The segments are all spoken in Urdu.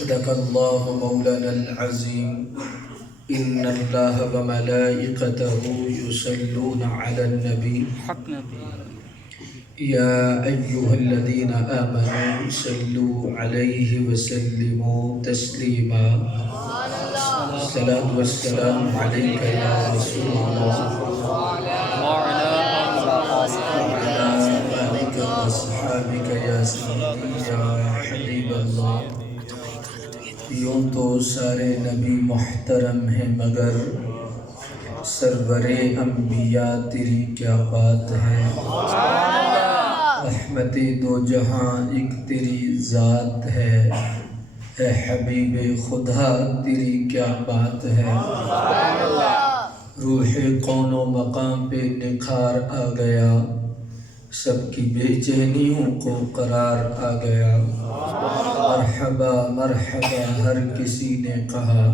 صدق الله مولانا العظيم. إن الله وملائكته يصلون على النبي يا أيها الذين آمنوا صلوا عليه وسلموا تسليما. الصلاة والسلام عليك يا رسول الله وعلى آلك وصحابك يا سيدي يا حبيب اللہ. یوں تو سارے نبی محترم ہیں مگر سرور انبیاء تیری کیا بات ہے. رحمت دو جہاں ایک تیری ذات ہے. اے حبیب خدا تیری کیا بات ہے. روح کون و مقام پہ نکھار آ گیا. سب کی بے چینیوں کو قرار آ گیا. مرحبا مرحبا ہر کسی نے کہا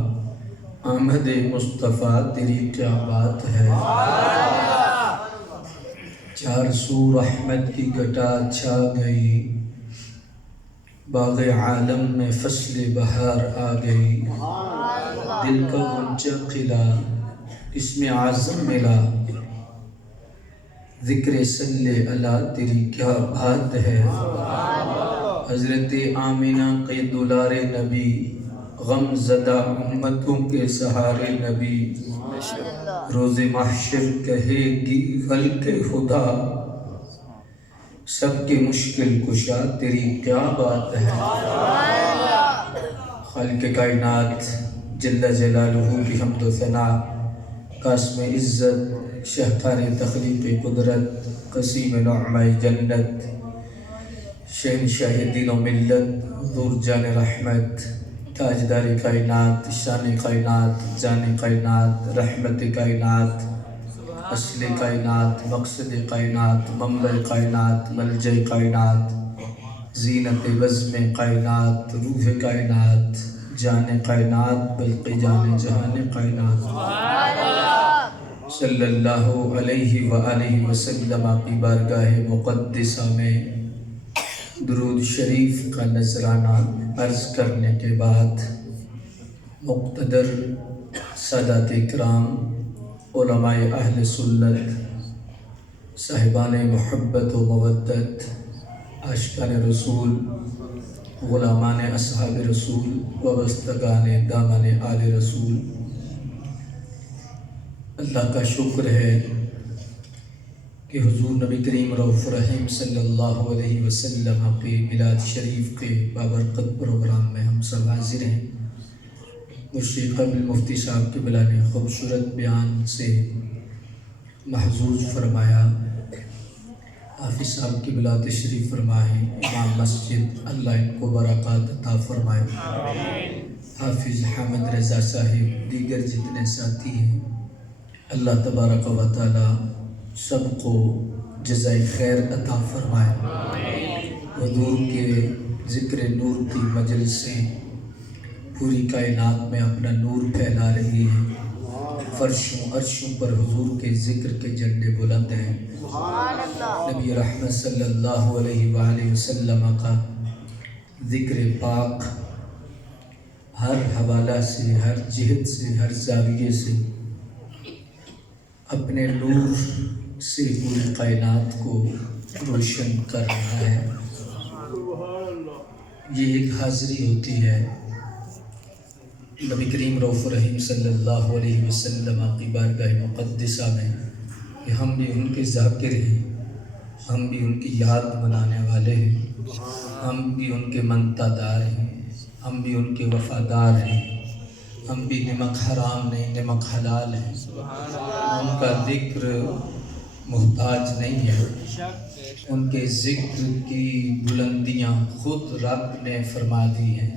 آمد مصطفیٰ تیری کیا بات ہے. چار سو رحمت کی گٹا چھا گئی. باغ عالم میں فصل بہار آ گئی. دل کا غنچہ کھلا اس میں اعظم ملا. ذکر صلی اللہ تیری کیا بات ہے. حضرت آمینہ کے دلار نبی غم زدہ امتوں کے سہارے نبی. روز محشر کہے گی خلق خدا سب کے مشکل کشا تیری کیا بات ہے. خالق کائنات جل جلالہ کی حمد و ثنا. قاسم عزت شہکار تخلیق قدرت. قسیم نعمہ جنت. شہنشاہ دین و ملت. حضور جان رحمت. تاجدار کائنات. شان کائنات. جان کائنات. رحمت کائنات. اصل کائنات. مقصد کائنات. منبع کائنات. ملجأ کائنات. زینت بزم کائنات. روح کائنات. جان کائنات بلکہ جان جہان کائنات. صلی اللہ علیہ وآلہ وسلم کی بارگاہ مقدسہ میں درود شریف کا نذرانہ عرض کرنے کے بعد مقتدر سادات اکرام علماء اہل سنت صاحبان محبت و مودت عاشقان رسول غلامان اصحاب رسول وابستگان دامن آل رسول، اللہ کا شکر ہے کہ حضور نبی کریم رؤوف رحیم صلی اللہ علیہ وسلم کے میلاد شریف کے بابرکت پروگرام میں ہم سب حاضر ہیں. مرشد قبل مفتی صاحب کے بلا نے خوبصورت بیان سے محظوظ فرمایا. حافظ صاحب کی بلا تشریف فرمائے. امام مسجد اللہ ان کو برکات عطا فرمائے. حافظ حامد رضا صاحب دیگر جتنے ساتھی ہیں اللہ تبارک و تعالی سب کو جزائے خیر عطا فرمائے. حضور کے ذکر نور کی مجلس سے پوری کائنات میں اپنا نور پھیلا رہی ہے. فرشوں عرشوں پر حضور کے ذکر کے جھنڈے بلند ہیں. نبی رحمت صلی اللہ علیہ وآلہ وسلم کا ذکر پاک ہر حوالہ سے، ہر جہت سے، ہر زاویے سے اپنے نور سے پوری کائنات کو روشن کر رہا ہے. یہ ایک حاضری ہوتی ہے نبی کریم رؤوف رحیم صلی اللہ علیہ وسلم کی بارگاہ مقدسہ میں کہ ہم بھی ان کے ذاکر ہیں، ہم بھی ان کی یاد منانے والے ہیں، ہم بھی ان کے منتادار ہیں، ہم بھی ان کے وفادار ہیں. ہم بھی نمک حرام نہیں نمک حلال ہیں. ان کا ذکر محتاج نہیں ہے. ان کے ذکر کی بلندیاں خود رب نے فرما دی ہیں.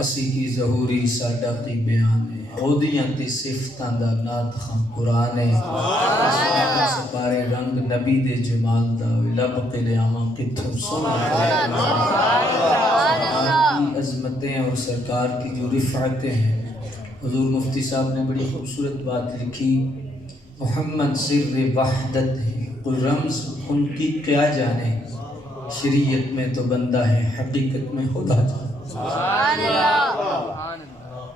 اسی کی ظہوری ساڈا کی بیان ہے. عودیاں تے صفتاں دا نات خاں قرآن ہے. سپارے رنگ نبی دے جمال دا لب قلیاماں کتھوں سونا کی عظمتیں اور سرکار کی جو رفعتیں ہیں. حضور مفتی صاحب نے بڑی خوبصورت بات لکھی. محمد سر وحدت ہے کوئی رمز ان کی کیا جانے. شریعت میں تو بندہ ہے، حقیقت میں خدا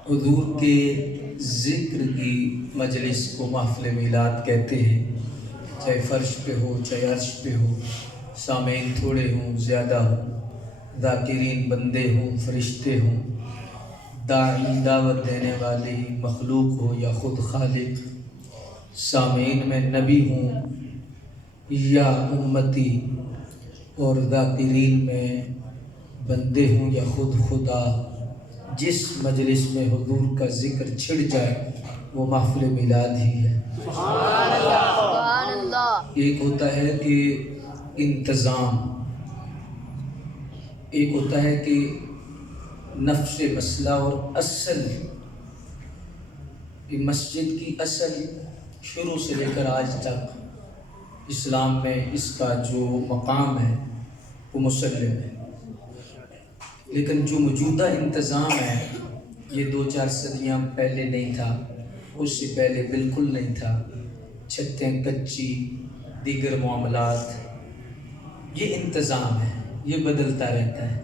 حضور کے ذکر کی مجلس کو محفل میلاد کہتے ہیں، چاہے فرش پہ ہو چاہے عرش پہ ہو، سامعین تھوڑے ہوں زیادہ ہوں، ذاکرین بندے ہوں فرشتے ہوں، داعی دعوت دینے والی مخلوق ہو یا خود خالق، سامعین میں نبی ہوں یا امتی، اور ذاکرین میں بندے ہوں یا خود خدا، جس مجلس میں حضور کا ذکر چھڑ جائے وہ محفل میلاد ہی ہے۔ ایک ہوتا ہے کہ انتظام، ایک ہوتا ہے کہ نفس مسئلہ اور اصل، کہ مسجد کی اصل شروع سے لے کر آج تک اسلام میں اس کا جو مقام ہے وہ مسلم ہے، لیکن جو موجودہ انتظام ہے یہ 2-4 صدیاں پہلے نہیں تھا، اس سے پہلے بالکل نہیں تھا، چھتیں کچی، دیگر معاملات، یہ انتظام ہے، یہ بدلتا رہتا ہے،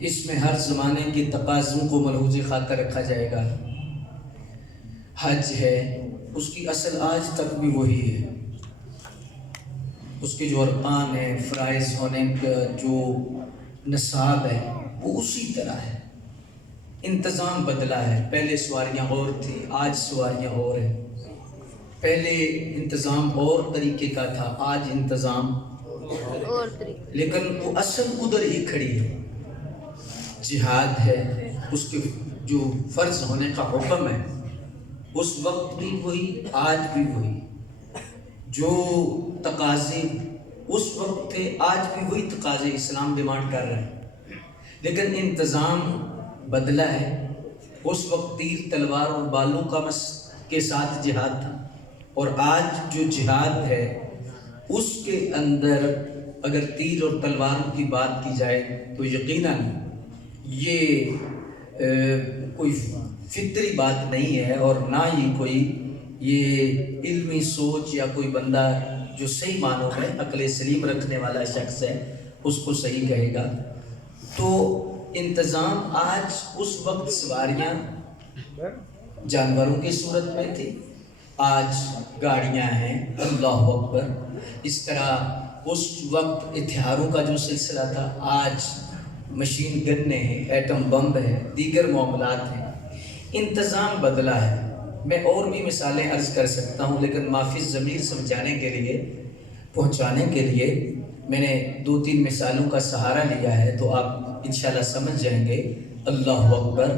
اس میں ہر زمانے کے تقاضوں کو ملحوظ خاطر رکھا جائے گا۔ حج ہے، اس کی اصل آج تک بھی وہی ہے، اس کے جو ارکان ہیں، فرائض ہونے کا جو نصاب ہے وہ اسی طرح ہے، انتظام بدلا ہے، پہلے سواریاں اور تھی آج سواریاں اور ہیں، پہلے انتظام اور طریقے کا تھا آج انتظام اور طریقے، لیکن وہ اصل ادھر ہی کھڑی ہے، جہاد ہے، اس کے جو فرض ہونے کا حکم ہے اس وقت بھی وہی آج بھی وہی، جو تقاضے اس وقت تھے آج بھی وہی تقاضے اسلام ڈیمانڈ کر رہے ہیں، لیکن انتظام بدلا ہے۔ اس وقت تیر تلوار اور بالوں کا کے ساتھ جہاد تھا، اور آج جو جہاد ہے اس کے اندر اگر تیر اور تلوار کی بات کی جائے تو یقیناً یہ کوئی فطری بات نہیں ہے، اور نہ ہی کوئی یہ علمی سوچ یا کوئی بندہ جو صحیح معنوں میں عقل سلیم رکھنے والا شخص ہے اس کو صحیح کہے گا۔ تو انتظام آج اس وقت سواریاں جانوروں کی صورت میں تھی، آج گاڑیاں ہیں، اللہ اکبر۔ اس طرح اس وقت ہتھیاروں کا جو سلسلہ تھا آج مشین گن ہیں، ایٹم بم ہے، دیگر معاملات ہیں، انتظام بدلا ہے۔ میں اور بھی مثالیں عرض کر سکتا ہوں، لیکن معافی ضمیر سمجھانے کے لیے، پہنچانے کے لیے میں نے 2-3 مثالوں کا سہارا لیا ہے، تو آپ انشاءاللہ سمجھ جائیں گے، اللہ اکبر،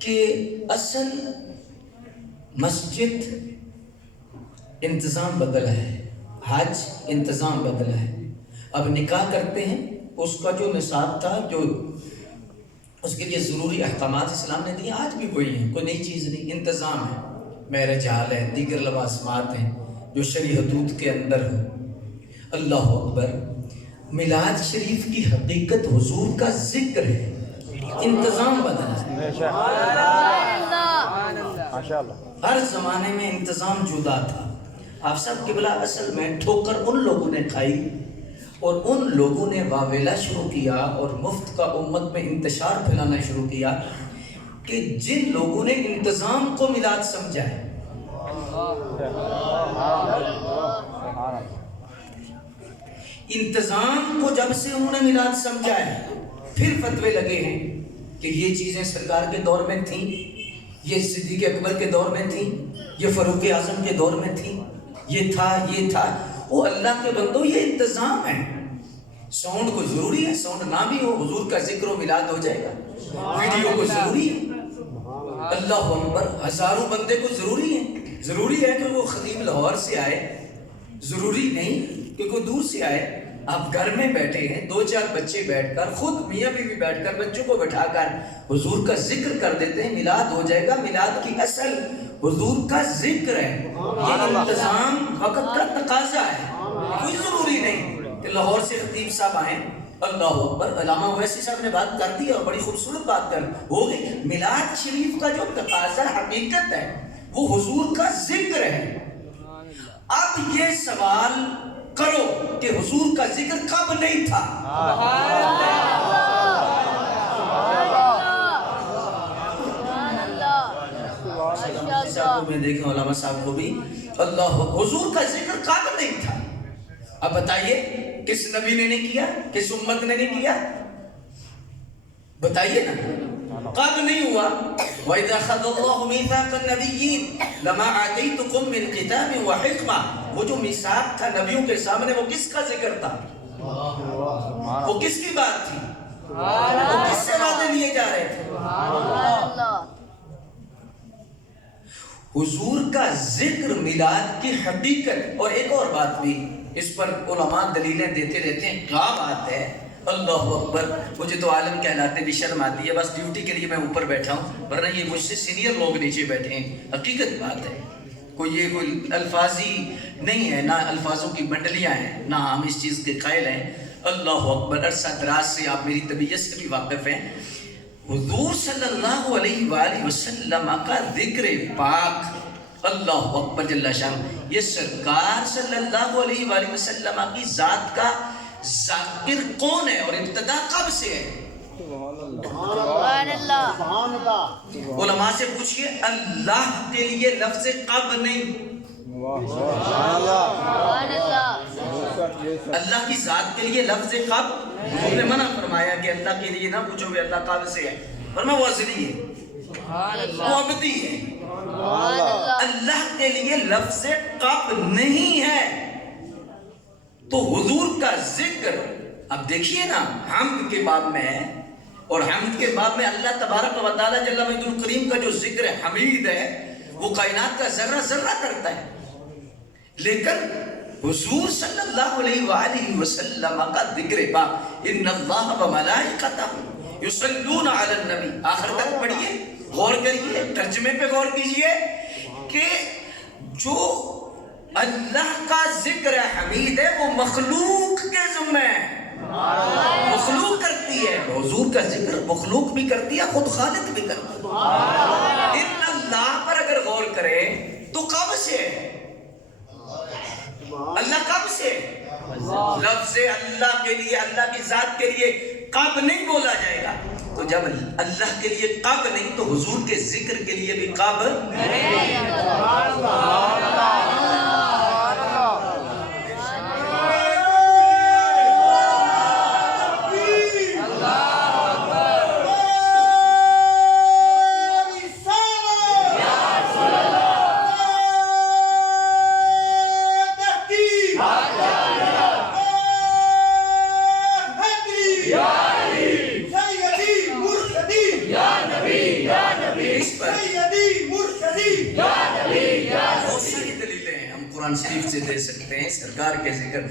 کہ اصل مسجد انتظام بدلا ہے، حج انتظام بدلا ہے۔ اب نکاح کرتے ہیں، اس کا جو نصاب تھا، جو اس کے لیے ضروری احکامات اسلام نے دیے آج بھی وہی ہیں، کوئی نئی چیز نہیں، انتظام ہے، معراج حال ہے، دیگر لوازمات ہیں جو شرعی حدود کے اندر ہو۔ اللہ اکبر، میلاد شریف کی حقیقت حضور کا ذکر ہے، انتظام بدلا ہے۔ ہر زمانے میں انتظام جدا تھا۔ آپ سب قبلہ اصل میں ٹھوکر ان لوگوں نے کھائی اور ان لوگوں نے واویلا شروع کیا اور مفت کا امت میں انتشار پھیلانا شروع کیا کہ جن لوگوں نے انتظام کو میلاد سمجھا ہے، انتظام کو جب سے انہوں نے میلاد سمجھا ہے، پھر فتوے لگے ہیں کہ یہ چیزیں سرکار کے دور میں تھیں، یہ صدیق اکبر کے دور میں تھیں، یہ فاروق اعظم کے دور میں تھیں، یہ تھا یہ تھا۔ وہ اللہ کے بندو، یہ انتظام ہے۔ ساؤنڈ کو ضروری ہے، ساؤنڈ نہ بھی ہو حضور کا ذکر و میلاد ہو جائے گا۔ ویڈیو کو ضروری ہے، اللہ اکبر، ہزاروں بندے کو ضروری ہے۔ ضروری ہے کہ وہ خطیب لاہور سے آئے، ضروری نہیں کہ کوئی دور سے آئے۔ آپ گھر میں بیٹھے ہیں، 2-4 بچے بیٹھ کر، خود میاں بیوی بیٹھ کر، بچوں کو بٹھا کر حضور کا ذکر کر دیتے ہیں، میلاد ہو جائے گا۔ میلاد کی اصل حضور کا ذکر ہے، یہ انتظام وقت کا تقاضا ہے، کوئی ضروری نہیں کہ لاہور سے خطیب صاحب آئیں۔ اللہ اکبر، علامہ اویسی صاحب نے بات کر دی اور بڑی خوبصورت بات کر ہو گئی۔ میلاد شریف کا جو تقاضا حقیقت ہے وہ حضور کا ذکر ہے۔ اب یہ سوال کرو کہ حضور کا ذکر کب نہیں تھا؟ میں دیکھیں علماء صاحب کو بھی اللہ حضور کا ذکر کب نہیں تھا؟ اب بتائیے کس نبی نے نہیں کیا، کس امت نے نہیں کیا؟ بتائیے نا کب نہیں ہوا؟ وَإِذَا خَذَ اللَّهُ مِيثَاقَ النَّبِيِّينَ لَمَا آتَيْتُكُم مِّن كِتَابٍ وَحِكْمَةٍ، وہ جو میثاق تھا نبیوں کے سامنے وہ کس کا ذکر تھا؟ وہ کس کی بات تھی؟ وہ کس سے وعدے لیے جا رہے تھے؟ حضور کا ذکر میلاد کی حقیقت. اور ایک اور بات بھی اس پر علماء دلیلیں دیتے رہتے ہیں. کیا بات ہے، اللہ اکبر. مجھے تو عالم کہلاتے بھی شرم آتی ہے، بس ڈیوٹی کے لیے میں اوپر بیٹھا ہوں، ورنہ یہ مجھ سے سینئر لوگ نیچے بیٹھے ہیں. حقیقت بات ہے، کوئی الفاظی نہیں ہے، نہ الفاظوں کی منڈلیاں ہیں، نہ ہم اس چیز کے قائل ہیں. اللہ اکبر. عرصہ دراز سے آپ میری طبیعت سے بھی واقف ہیں. حضور صلی اللہ علیہ وآلہ وسلم کا ذکر پاک، اللہ اکبر جل شان، یہ سرکار صلی اللہ علیہ وآلہ وسلم کی ذات کا ذاکر کون ہے اور ابتدا کب سے ہے؟ علماء سے پوچھئے اللہ کے لیے لفظ کب نہیں، اللہ کی ذات کے لیے لفظ کب. حضور نے منع فرمایا کہ اللہ کے لیے نہ پوچھو کہ اللہ کب سے ہے، فرمایا وہ ازلی ہے، وہ ابدی ہے. اللہ کے لیے لفظ کب نہیں ہے. تو حضور کا ذکر اب دیکھیے نا حمد کے باب میں ہے، اور حمد کے باب میں اللہ تبارک و تعالی جل مجدہ الکریم کا جو ذکر حمید ہے وہ کائنات کا ذرہ ذرہ کرتا ہے. لیکن حضور صلی اللہ علیہ وآلہ وسلم کا ذکر پاک، ان اللہ و ملائکتہ یصلون علی النبی، آخر تک پڑھیے، غور کریے، ترجمے پہ غور کیجئے کہ جو اللہ کا ذکر حمید ہے وہ مخلوق کے ذمہ ہے، مخلوق کرتی ہے. حضور کا ذکر مخلوق بھی کرتی ہے، خود خالق بھی کرتی ہے. ان اللہ پر اگر غور کریں تو کب سے اللہ، کب سے لفظ اللہ کے لیے، اللہ کی ذات کے لیے کب نہیں بولا جائے گا. تو جب اللہ کے لیے کب نہیں تو حضور کے ذکر کے لیے بھی کب نہیں. قرآن شریف سے دے سکتے ہیں سرکار کے ذکر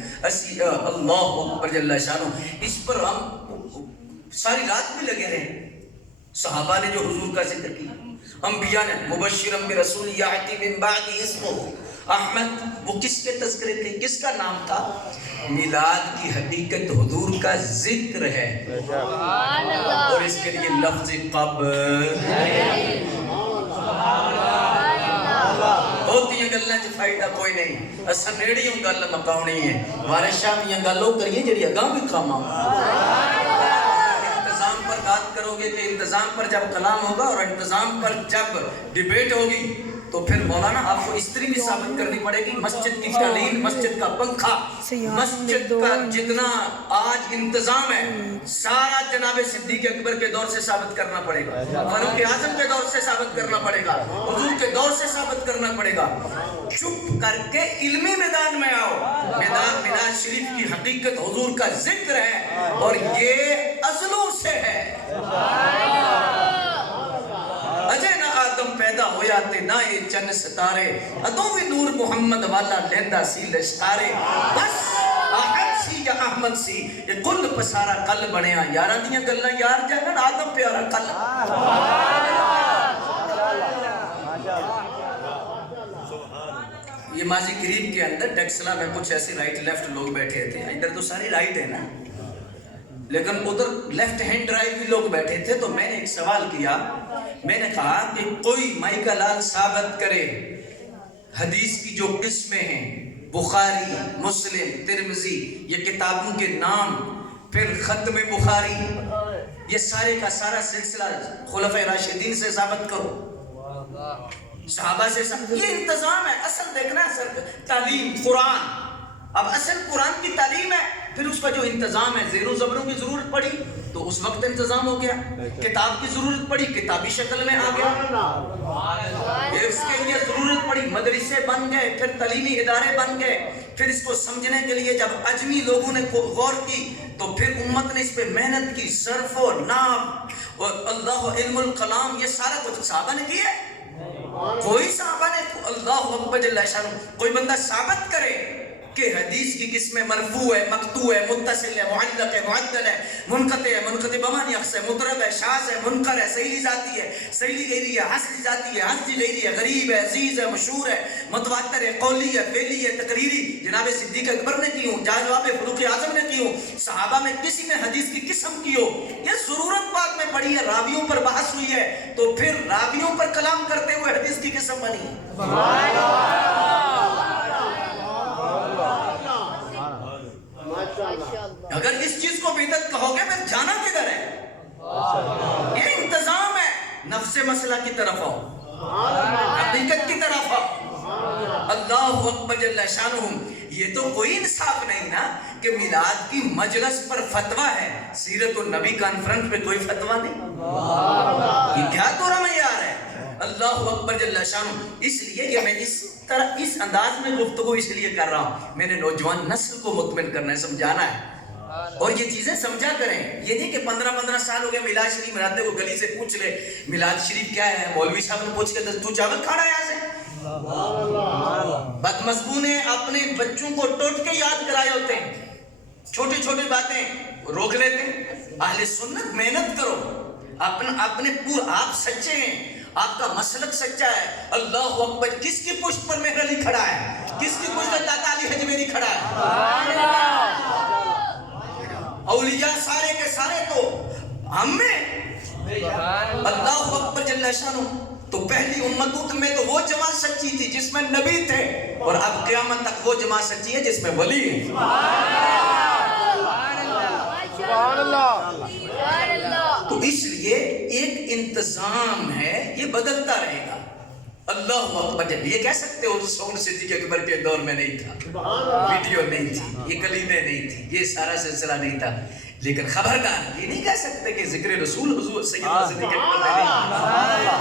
اللہ اکبر جل شانہ. اس پر ہم ساری رات بھی لگے رہے. صحابہ نے جو حضور کا ذکر کیا، انبیاء نے مبشرم برسول یاتی من بعد اسمہ احمد، وہ کس کے تذکرے تھے، کس کا نام تھا؟ میلاد کی حقیقت حضور کا ذکر ہے، اور اس کے لیے لفظ قب ہوتی ہیں گلیں جو فائدہ کوئی نہیں. اساں نیڑی ہوں گل مکاؤنی ہے، ہمارے شاہ میاں گلوں کریے جڑی اگاں بھی کام آؤں. انتظام پر بات کرو گے کہ انتظام پر جب کلام ہوگا اور انتظام پر جب ڈیبیٹ ہوگی تو پھر مولانا آپ کو استری بھی ثابت کرنی پڑے گی. مسجد کی قالین، مسجد کا پنکھا، مسجد کا جتنا آج انتظام ہے سارا جناب صدیق اکبر کے دور سے ثابت کرنا پڑے گا، فاروق اعظم کے دور سے ثابت کرنا پڑے گا، حضور کے دور سے ثابت کرنا پڑے گا. چپ کر کے علمی میدان میں آؤ. میدان میلاد شریف کی حقیقت حضور کا ذکر ہے، اور یہ ازلوں سے ہے. اجے نہ آدم پیدا ہویا تے نہ یہ چند ستارے، ادوں بھی نور محمد والا لیندہ سی لشکارے. بس احد سی یا احمد سی یہ کل پسارا کل بنیا. یاراں دیاں گلاں یار جانن، آدم پیارا کل. یہ ماضی قریب کے اندر ٹیکسلا میں کچھ ایسے رائٹ لیفٹ لوگ بیٹھے تھے. ادھر تو ساری رائٹ ہے نا، لیکن ادھر لیفٹ ہینڈ ڈرائیو بھی لوگ بیٹھے تھے. تو میں نے ایک سوال کیا، میں نے کہا کہ کوئی مائی کا لال ثابت کرے حدیث کی جو قسمیں ہیں بخاری، مسلم، ترمذی، یہ کتابوں کے نام، پھر ختم بخاری، یہ سارے کا سارا سلسلہ خلفائے راشدین سے ثابت کرو، صحابہ سے یہ انتظام ہے۔ اصل دیکھنا ہے سر، تعلیم قرآن، اب اصل قرآن کی تعلیم ہے، پھر اس کا جو انتظام ہے، زیر و زبروں کی ضرورت پڑی تو اس وقت انتظام ہو گیا، کتاب کی ضرورت پڑی کتابی شکل میں آ گیا، اس کے لیے ضرورت پڑی مدرسے بن گئے، پھر تعلیمی ادارے بن گئے، پھر اس کو سمجھنے کے لیے جب اجمی لوگوں نے غور کی تو پھر امت نے اس پہ محنت کی، صرف و نحو اور اللہ علم الکلام، یہ سارا کچھ صحابہ نے کیا ہے؟ کوئی صحابہ نے اللہ اکبر جل شانہ کوئی بندہ ثابت کرے کہ حدیث کی قسمیں مرفوع ہے، مقطوع ہے، متصل ہے، معلق ہے، معدل ہے، منقطع ہے، منقطع بمعنی اخص ہے، مطرب ہے، شاذ ہے، منکر ہے، صحیح ذاتی ہے، صحیح غیری ہے، حسن ذاتی ہے، حسن غیری ہے، غریب ہے، عزیز ہے، مشہور ہے، متواتر ہے، قولی ہے، فعلی ہے، تقریری۔ جناب صدیق اکبر نے کی ہوں، جواب فاروق اعظم نے کی ہوں، صحابہ میں کسی نے حدیث کی قسم کی ہو، یہ ضرورت بعد میں پڑی ہے، راویوں پر بحث ہوئی ہے تو پھر راویوں پر کلام کرتے ہوئے حدیث کی قسم بنی ہے۔ سبحان اللہ۔ اگر اس چیز کو بدعت کہو گے پھر جانا کدھر ہے؟ یہ انتظام ہے۔ نفس مسئلہ کی طرف آؤ، حقیقت کی طرف آؤ، اللہ اکبر جل شانہ۔ یہ تو کوئی انصاف نہیں نا کہ میلاد کی مجلس پر فتویٰ ہے، سیرت النبی کانفرنس پہ کوئی فتویٰ نہیں، یہ کیا دورہ معیار ہے؟ اللہ اکبر جل شانہ۔ اس لیے کہ میں اس طرح اس انداز میں گفتگو اس لیے کر رہا ہوں، میں نے نوجوان نسل کو مطمئن کرنا ہے، سمجھانا ہے، اور یہ چیزیں سمجھا کریں۔ یہ نہیں کہ 15 سال ہو گئے میلاد شریف مناتے کو گلی سے پوچھ لے میلاد شریف کیا ہے، مولوی صاحب نے پوچھ کے تو چاول کھا رہا ہے یہاں سے۔ بدمزگوں نے اپنے بچوں کو ٹوٹ کے یاد کرائے ہوتے ہیں، چھوٹی چھوٹی باتیں روک لیتے ہیں۔ اہل سنت محنت کرو، اپنے آپ سچے ہیں، آپ کا مسلک سچا ہے۔ اللہ اکبر۔ کس کی پشت پر مہر علی کھڑا ہے؟ کس کی پشت پر داتا علی حجویری کھڑا ہے؟ اولیاء سارے کے سارے تو ہم میں۔ اللہ اکبر جل شانہ۔ تو پہلی امتوں میں تو وہ جماعت سچی تھی جس میں نبی تھے، اور اب قیامت تک وہ جماعت سچی ہے جس میں ولی ہے۔ تو اس لیے ایک انتظام ہے، یہ بدلتا رہے گا۔ اللہ اکبر۔ یہ کہہ سکتے ہو سعود صدیق اکبر کے دور میں نہیں تھا، ویڈیو نہیں تھی، یہ کلمیں نہیں تھی، یہ سارا سلسلہ نہیں تھا، لیکن خبردار یہ نہیں کہہ سکتے کہ ذکر رسول حضور سیدنا صدیق اکبر نے نہیں کیا،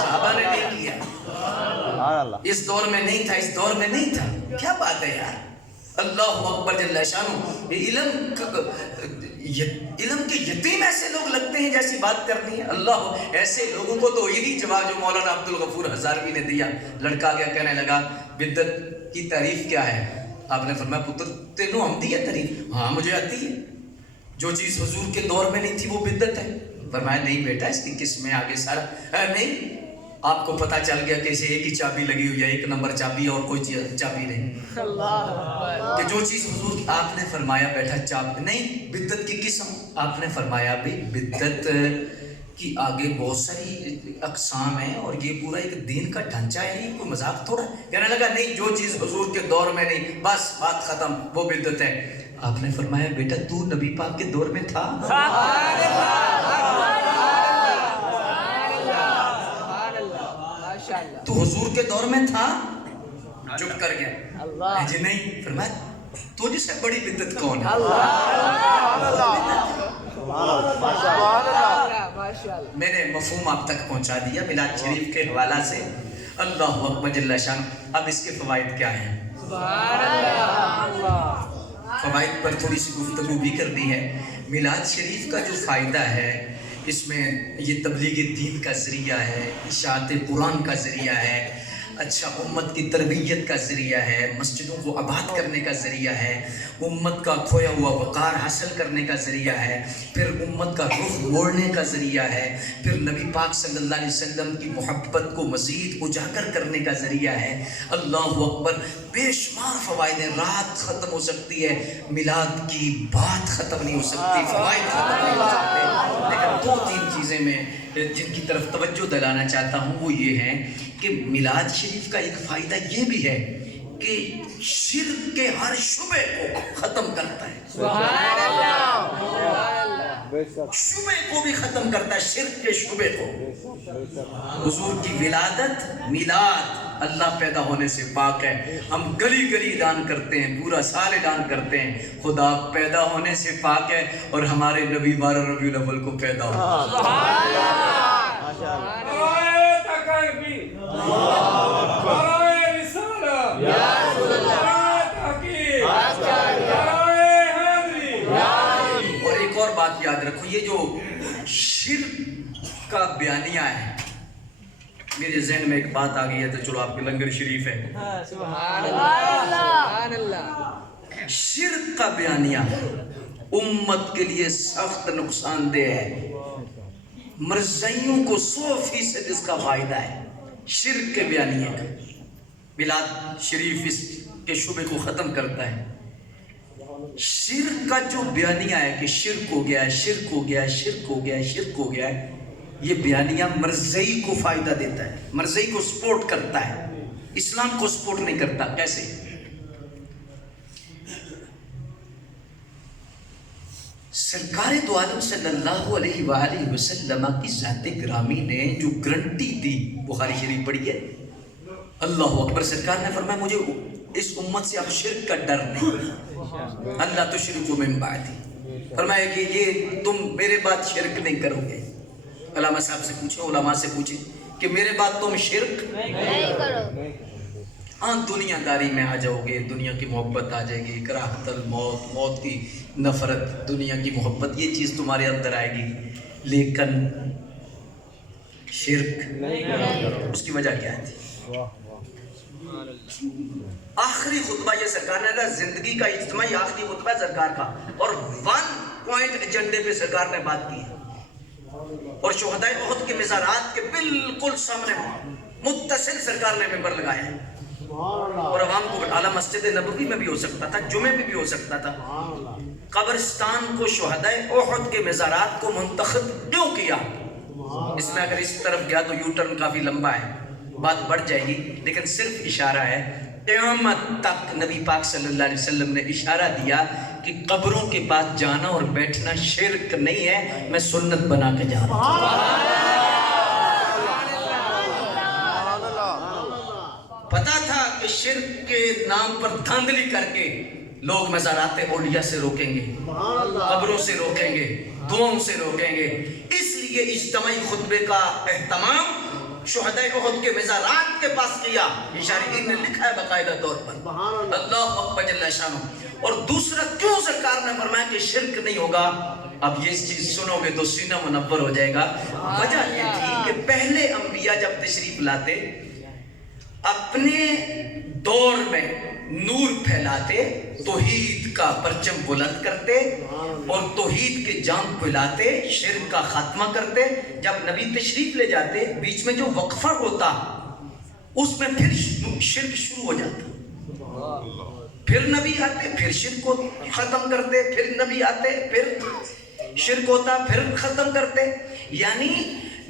صحابہ نے نہیں کیا، اس دور میں نہیں تھا، اس دور میں نہیں تھا۔ کیا بات ہے یار! اللہ اکبر جل شانہ۔ علم کے یتیم ایسے لوگ لگتے ہیں جیسی بات کرنی ہے۔ اللہ ایسے لوگوں کو تو یہی جواب جو مولانا عبد الغفور ہزاروی نے دیا۔ لڑکا کیا کہنے لگا، بدعت کی تعریف کیا ہے؟ آپ نے فرمایا پتر تینوں ہم دی ہے تعریف؟ ہاں مجھے آتی ہے، جو چیز حضور کے دور میں نہیں تھی وہ بدعت ہے۔ فرمایا نہیں بیٹا، اس کی قسمیں آگے سارا نہیں، آپ کو پتہ چل گیا کہ اسے ایک ہی چابی لگی ہوئی ہے، ایک نمبر چابی اور کوئی چابی نہیں، کہ جو چیز حضور آپ نے فرمایا بیٹا چابی نہیں، بدعت کی قسم آپ نے فرمایا بھی بدعت کی آگے بہت ساری اقسام ہیں اور یہ پورا ایک دین کا ڈھانچہ ہے، یہ کوئی مذاق تھوڑا۔ کہنے لگا نہیں، جو چیز حضور کے دور میں نہیں بس بات ختم، وہ بدعت ہے۔ آپ نے فرمایا بیٹا تو نبی پاک کے دور میں تھا؟ تو حضور کے دور میں تھا؟ چپ کر گیا، جی نہیں۔ فرمایا تو جس سے بڑی بدعت کون ہے؟ میں نے مفہوم آپ تک پہنچا دیا میلاد شریف کے حوالہ سے۔ اللہ اکبر جل شانہ۔ اب اس کے فوائد کیا ہیں؟ فوائد پر تھوڑی سی گفتگو بھی کر دی ہے۔ میلاد شریف کا جو فائدہ ہے، اس میں یہ تبلیغ دین کا ذریعہ ہے، اشاعت قرآن کا ذریعہ ہے، اچھا امت کی تربیت کا ذریعہ ہے، مسجدوں کو آباد کرنے کا ذریعہ ہے، امت کا کھویا ہوا وقار حاصل کرنے کا ذریعہ ہے، پھر امت کا رخ موڑنے کا ذریعہ ہے، پھر نبی پاک صلی اللہ علیہ وسلم کی محبت کو مزید اجاگر کرنے کا ذریعہ ہے۔ اللہ اکبر۔ بے شمار فوائد ہیں، رات ختم ہو سکتی ہے، میلاد کی بات ختم نہیں ہو سکتی، فوائد ختم نہیں ہو سکتے، لیکن دو تین چیزیں میں جن کی طرف توجہ دلانا چاہتا ہوں وہ یہ ہیں کہ میلاد شریف کا ایک فائدہ یہ بھی ہے کہ شرک کے ہر شبے کو ختم کرتا ہے، سبحان اللہ، شبے کو بھی ختم کرتا ہے، شرک کے شبے کو۔ حضور کی ولادت، میلاد اللہ پیدا ہونے سے پاک ہے۔ ہم گلی گلی اعلان کرتے ہیں، پورا سال اعلان کرتے ہیں خدا پیدا ہونے سے پاک ہے، اور ہمارے نبی 12 ربیع الاول کو پیدا ہو۔ اور ایک اور بات یاد رکھو، یہ جو شرک کا بیانیہ ہے، میرے ذہن میں ایک بات آ گئی ہے تو چلو آپ کے لنگر شریف ہے۔ سبحان اللہ، شرک کا بیانیہ امت کے لیے سخت نقصان دہ ہے، مرزائیوں کو 100% اس کا فائدہ ہے۔ شرک کے بیانیے کا میلاد شریف اس کے شبے کو ختم کرتا ہے۔ شرک کا جو بیانیہ ہے کہ شرک ہو گیا ہے، شرک ہو گیا ہے، شرک ہو گیا ہے، شرک ہو گیا ہے، یہ بیانیہ مرزائی کو فائدہ دیتا ہے، مرزائی کو سپورٹ کرتا ہے، اسلام کو سپورٹ نہیں کرتا۔ کیسے؟ سرکار دو عالم صلی اللہ علیہ وآلہ وسلم کی ذات گرامی نے جو گرنٹی دی، بخاری شریف پڑھی ہے، اللہ اکبر، سرکار نے فرمایا مجھے اس امت سے اب شرک کا ڈر نہیں، اللہ تشرکوا من بعدی، فرمایا کہ یہ تم میرے بعد شرک نہیں کرو گے۔ علامہ صاحب سے پوچھیں، علماء سے پوچھیں کہ میرے بعد تم شرک نہیں کرو۔ ہاں دنیا داری میں آ جاؤ گے، دنیا کی محبت آ جائے گی، کراہت الموت، موت کی نفرت، دنیا کی محبت، یہ چیز تمہارے اندر آئے گی، لیکن شرک نہیں۔ اس کی وجہ کیا تھی؟ آخری خطبہ یہ سرکار نے، زندگی کا اجتماعی آخری خطبہ سرکار کا، اور 1 پوائنٹ ایجنڈے پہ سرکار نے بات کی ہے، اور شہدائے احد کے مزارات کے بالکل سامنے متصل سرکار نے ممبر لگایا ہے، اور عوام کو بٹھالا۔ مسجد نبوی میں بھی ہو سکتا تھا، جمعے میں بھی ہو سکتا تھا۔ قبرستان کو شہدائے احد کے مزارات کو منتخب کیوں کیا؟ اس میں اگر اس طرف گیا تو یو ٹرن کافی لمبا ہے، بات بڑھ جائے گی، لیکن صرف اشارہ ہے۔ قیامت تک نبی پاک صلی اللہ علیہ وسلم نے اشارہ دیا کہ قبروں کے پاس جانا اور بیٹھنا شرک نہیں ہے، میں سنت بنا کے جا رہا ہوں۔ پتا تھا کہ شرک کے نام پر دھاندلی کر کے لوگ مزارات اولیاء سے روکیں گے، قبروں سے روکیں گے، دعاؤں سے روکیں گے، اس لیے اجتماعی خطبے کا اہتمام شہدائے احد کے مزارات کے پاس کیا۔ شارحین نے لکھا ہے باقاعدہ طور پر، اللہ اکبر جل شانہ۔ اور دوسرا کیوں سرکار نے فرمایا کہ شرک نہیں ہوگا؟ اب یہ چیز سنو گے تو سینہ منور ہو جائے گا۔ وجہ یہ تھی کہ پہلے انبیاء جب تشریف لاتے، اپنے دور میں نور پھیلاتے، توحید کا پرچم بلند کرتے اور توحید کے جام پھیلاتے، شرک کا خاتمہ کرتے۔ جب نبی تشریف لے جاتے، بیچ میں جو وقفہ ہوتا اس میں پھر شرک شروع ہو جاتا، پھر نبی آتے، پھر شرک کو ختم کرتے، پھر نبی آتے، پھر شرک ہوتا، پھر ختم کرتے۔ یعنی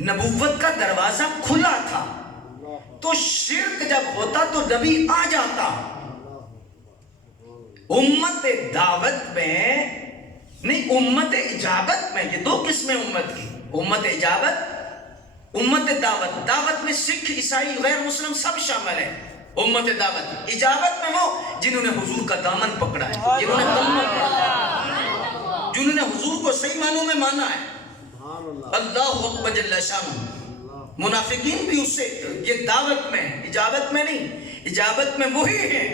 نبوت کا دروازہ کھلا تھا، تو شرک جب ہوتا تو نبی آ جاتا۔ امت دعوت میں نہیں، امت اجابت میں، یہ 2 قسمیں امت کی، امت اجابت، امت دعوت۔ دعوت میں سکھ، عیسائی، غیر مسلم سب شامل ہیں۔ امت دعوت، اجابت میں وہ جنہوں نے حضور کا دامن پکڑا ہے، جنہوں نے کلمہ پڑھا، جنہوں نے حضور کو صحیح معنوں میں مانا ہے۔ اللہ اکبر جل شانہ۔ منافقین بھی اس سے، یہ دعوت میں، اجابت میں نہیں، اجابت میں وہی ہیں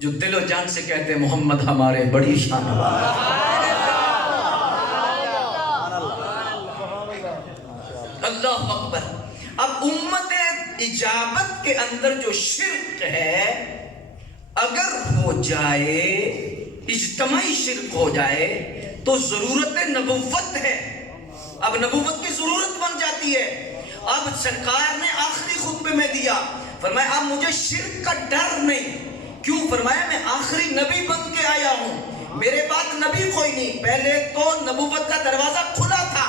جو دل و جان سے کہتے ہیں محمد ہمارے بڑی شان والے۔ اللہ اکبر۔ اب امت اجابت کے اندر جو شرک ہے، اگر ہو جائے، اجتماعی شرک ہو جائے تو ضرورت نبوت ہے، اب نبوت کی ضرورت بن جاتی ہے۔ اب سرکار نے آخری خطبے میں دیا، فرمایا اب مجھے شرک کا ڈر نہیں۔ کیوں؟ فرمایا میں آخری نبی بن کے آیا ہوں، میرے بعد نبی کوئی نہیں۔ پہلے تو نبوت کا دروازہ کھلا تھا،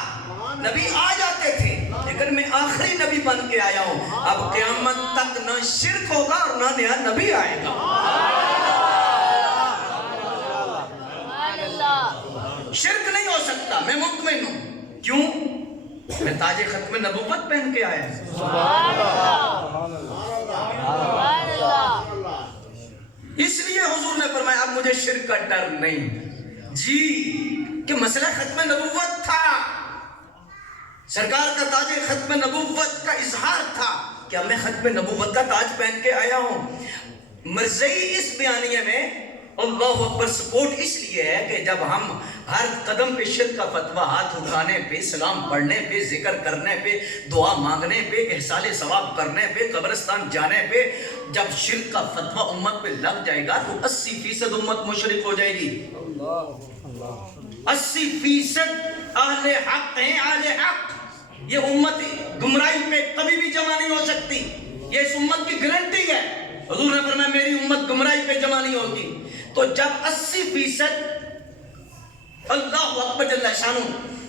نبی آ جاتے تھے، لیکن لیکن میں آخری نبی بن کے آیا ہوں. اب قیامت تک نہ شرک ہوگا اور نہ نیا نبی آئے گا. شرک نہیں ہو سکتا. میں مطمئن ہوں. کیوں؟ میں تاج ختم نبوت پہن کے آیا ہوں. اس لیے حضور نے فرمایا اب مجھے شرک کا ڈر نہیں. جی کہ مسئلہ ختم نبوت تھا. سرکار کا تاج ختم نبوت کا اظہار تھا کہ اب میں ختم نبوت کا تاج پہن کے آیا ہوں. مرزئی اس بیانیے میں اللہ اکبر سپورٹ اس لیے ہے کہ جب ہم ہر قدم پہ شرک کا فتویٰ ہاتھ اٹھانے پہ، سلام پڑھنے پہ، ذکر کرنے پہ، دعا مانگنے پہ، احسال ثواب کرنے پہ، قبرستان جانے پہ جب شرک کا فتویٰ امت پہ لگ جائے گا تو 80% امت مشرک ہو جائے گی. 80% اہل حق ہیں. اہل حق یہ امت گمراہی پہ کبھی بھی جمع نہیں ہو سکتی. یہ اس امت کی گارنٹی ہے. حضور نے فرمایا میری امت گمراہی پہ جمع نہیں ہوگی. تو جب 80% اللہ اکبر جل شانہ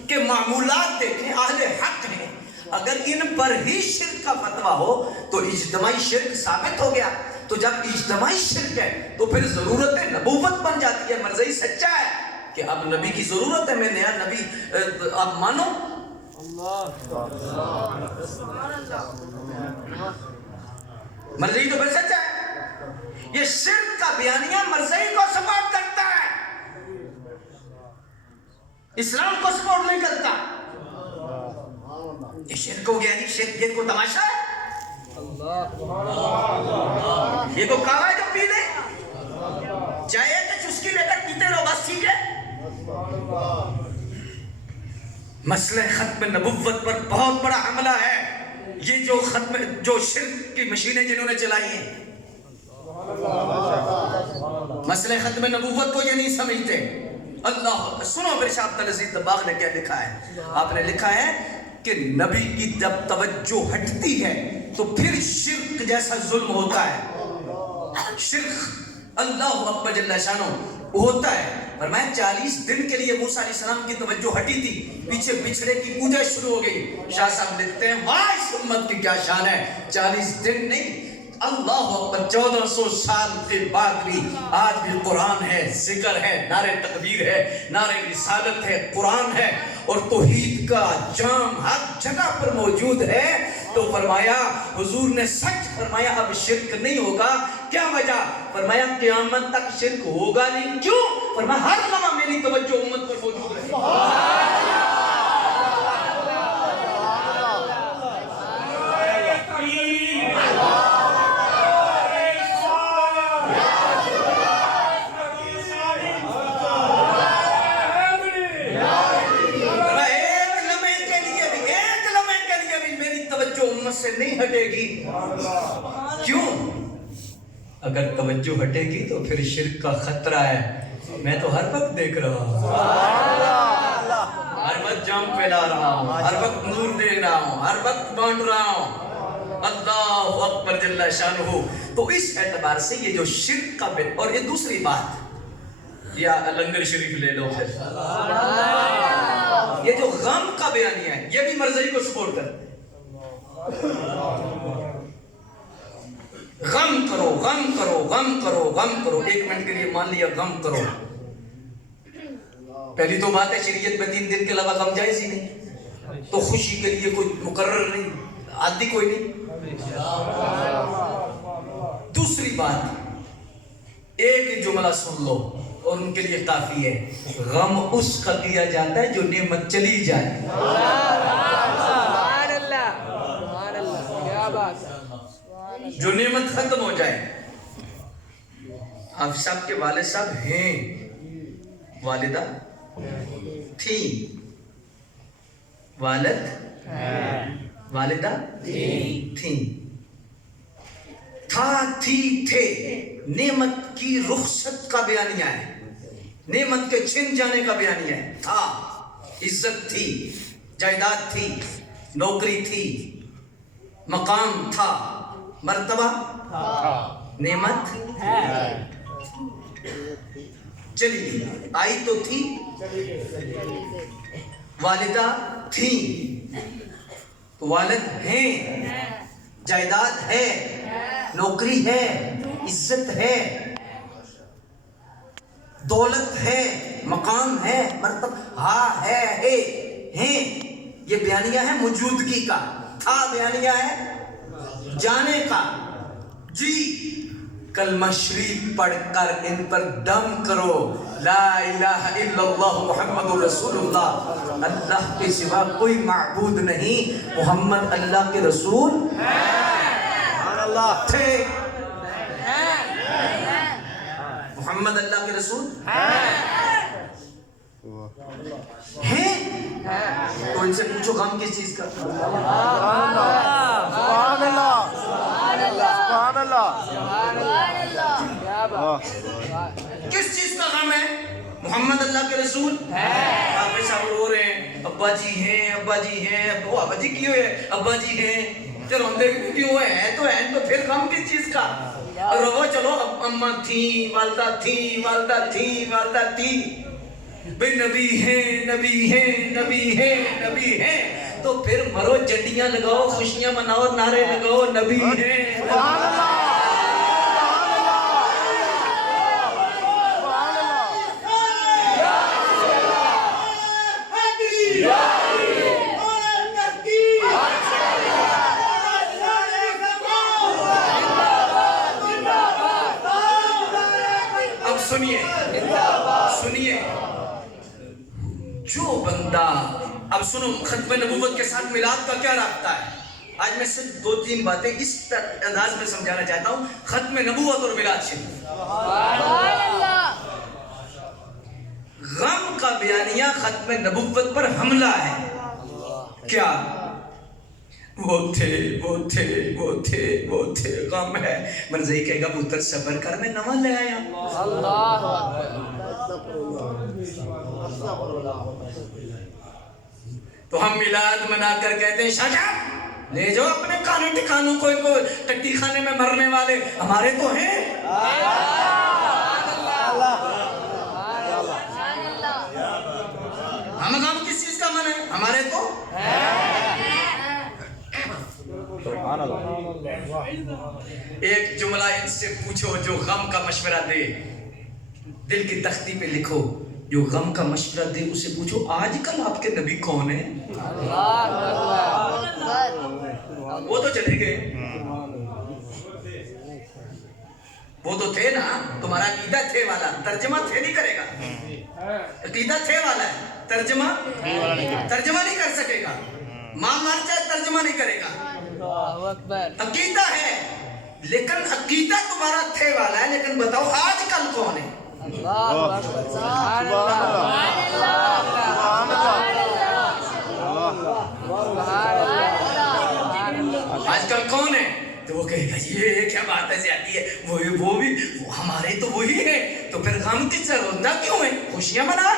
کے معمولات دیکھیں اہل حق ہیں، اگر ان پر ہی شرک کا فتویٰ ہو تو اجتماعی شرک ثابت ہو گیا. تو جب اجتماعی شرک ہے تو پھر ضرورت نبوت بن جاتی ہے. مرزئی سچا ہے کہ اب نبی کی ضرورت ہے. میں نیا نبی اب مانو. مرزئی تو پھر سچا ہے. یہ شرک کا بیانیہ مرزئی کو سپورٹ کرتا ہے، اسلام کو سپورٹ نہیں کرتا. یہ شرک ہو گیا. شرک یہ کو تماشا ہے. یہ کو کہا ہے جو پی لے چاہے کہ چسکی لے کر پیتے رہو بس ٹھیک ہے. مسئلہ ختم نبوت پر بہت بڑا حملہ ہے. یہ جو شرک کی مشینیں جنہوں نے چلائی ہیں مسئلہ ختم نبوت کو یہ نہیں سمجھتے. اللہ سنو پھر شاہ عبدالعزیز دباغ نے کیا لکھا ہے. آپ نے لکھا ہے کہ نبی کی جب توجہ ہٹتی ہے تو پھر شرک جیسا ظلم ہوتا ہے. شرک اللہ اکبر جل شانہ ہوتا ہے. فرمایا 40 دن کے لیے موسیٰ علیہ السلام کی توجہ ہٹی تھی، پیچھے بچھڑے کی پوجا شروع ہو گئی. شاہ صاحب لکھتے ہیں واہ اس امت کی کیا شان ہے. 40 دن نہیں، اللہ اکبر 1400 سال کے بعد بھی آج بھی قرآن ہے، ذکر ہے، نعرہ تکبیر ہے، نعرہ رسالت ہے، قرآن ہے اور توحید کا جام ہر جگہ پر موجود ہے. تو فرمایا حضور نے سچ فرمایا اب شرک نہیں ہوگا. کیا وجہ؟ فرمایا قیامت تک شرک ہوگا نہیں. کیوں؟ فرمایا ہر لمحہ میری توجہ امت پر موجود ہے. سے نہیں ہٹے گی. کیوں؟ اگر توجہ ہٹے گی تو پھر شرک کا خطرہ ہے. میں تو ہر وقت دیکھ رہا ہوں، ہر وقت جام پھیلا رہا ہوں، ہر وقت نور دے رہا ہوں، ہر وقت بانٹ رہا ہوں. اللہ اکبر جل شانہ. تو اس اعتبار سے یہ جو شرک کا بے اور یہ دوسری بات یا لنگر شریف لے لو پھر یہ جو غم کا بیانیہ ہے یہ بھی مرزئی کو سپورٹ کرتے. غم کرو غم کرو غم کرو غم کرو. 1 منٹ کے لیے مان لیا غم کرو. پہلی تو بات ہے شریعت میں 3 دن کے علاوہ غم جائز ہی نہیں. تو خوشی کے لیے کوئی مقرر نہیں، عادی کوئی نہیں. دوسری بات ایک جملہ سن لو اور ان کے لیے کافی ہے. غم اس کا کیا جاتا ہے جو نعمت چلی جائے. جو نعمت ختم ہو جائے. آپ صاحب کے والد صاحب ہیں، والدہ تھیں، والد والدہ تھیں، تھا تھی تھے. نعمت کی رخصت کا بیانیہ ہے، نعمت کے چھن جانے کا بیانیہ ہے. تھا عزت تھی، جائیداد تھی، نوکری تھی، مقام تھا، مرتبہ نعمت چلی گئی. آئی تو تھی، والدہ تھی والد ہیں، جائیداد ہے، نوکری ہے، عزت ہے، دولت ہے، مقام ہے، مرتبہ ہے ہیں، یہ بیانیہ ہے موجودگی کا، تھا بیانیہ ہے جانے کا۔ جی کلمہ شریف پڑھ کر ان پر دم کرو، لا الہ الا اللہ محمد رسول اللہ، اللہ کے سوا کوئی معبود نہیں، محمد اللہ کے رسول تھے، محمد اللہ کے رسول ہیں۔ تو ان سے پوچھو غم کس چیز کا؟ سبحان اللہ، سبحان اللہ، کس چیز کا غم ہے؟ محمد اللہ کے رسول آپ صاحب رو رہے ہیں، ابا جی ہیں، ابا جی ہیں، وہ ابا جی کیوں ہے، ابا جی ہیں، پھر روندے کیوں ہے تو پھر غم کس چیز کا؟ رو چلو، اماں تھی، والدہ تھی، والدہ تھی، والدہ تھی، بھئی نبی ہیں، نبی ہیں، نبی ہیں، نبی ہیں، تو پھر مرو، جنڈیاں لگاؤ، خوشیاں مناؤ، نعرے لگاؤ، نبی ہیں۔ سبحان اللہ، سنیے، جو بندہ، اب سنو ختم نبوت کے ساتھ میلاد کا کیا رابطہ ہے؟ آج میں صرف 2-3 باتیں اس انداز میں سمجھانا چاہتا ہوں، ختم نبوت اور میلاد شریف۔ غم کا بیانیہ ختم نبوت پر حملہ ہے، کیا؟ وہ تھے، وہ تھے، وہ تھے، وہ تھے، غم ہے، مرزائی کہے گا پتر صبر کر، میں نواں لے آیا۔ تو ہم میلاد منا کر کہتے ہیں شاجاب لے جاؤ اپنے کانوں ٹھکانوں کو، ان کو ٹٹی خانے میں مرنے والے ہمارے تو ہیں۔ ہم غم کس چیز کا من ہے؟ ہمارے تو ایک جملہ ان سے پوچھو جو غم کا مشورہ دے، دل کی تختی پہ لکھو، جو غم کا مشورہ دے اسے پوچھو آج کل آپ کے نبی کون ہیں؟ وہ تو چلے گئے، وہ تو تھے نا، تمہارا عقیدہ تھے والا، ترجمہ تھے نہیں کرے گا، عقیدہ تھے والا ہے، ترجمہ نہیں کر سکے گا، ماں مر جائے ترجمہ نہیں کرے گا، عقیدہ ہے، لیکن عقیدہ تمہارا تھے والا ہے، لیکن بتاؤ آج کل کون ہے؟ آج کل کون ہے؟ تو وہ کہے گا یہ کیا بات ہے زیادتی ہے، وہ بھی ہمارے تو وہی ہیں، تو پھر غم کس سے، روندہ کیوں ہے، خوشیاں منا۔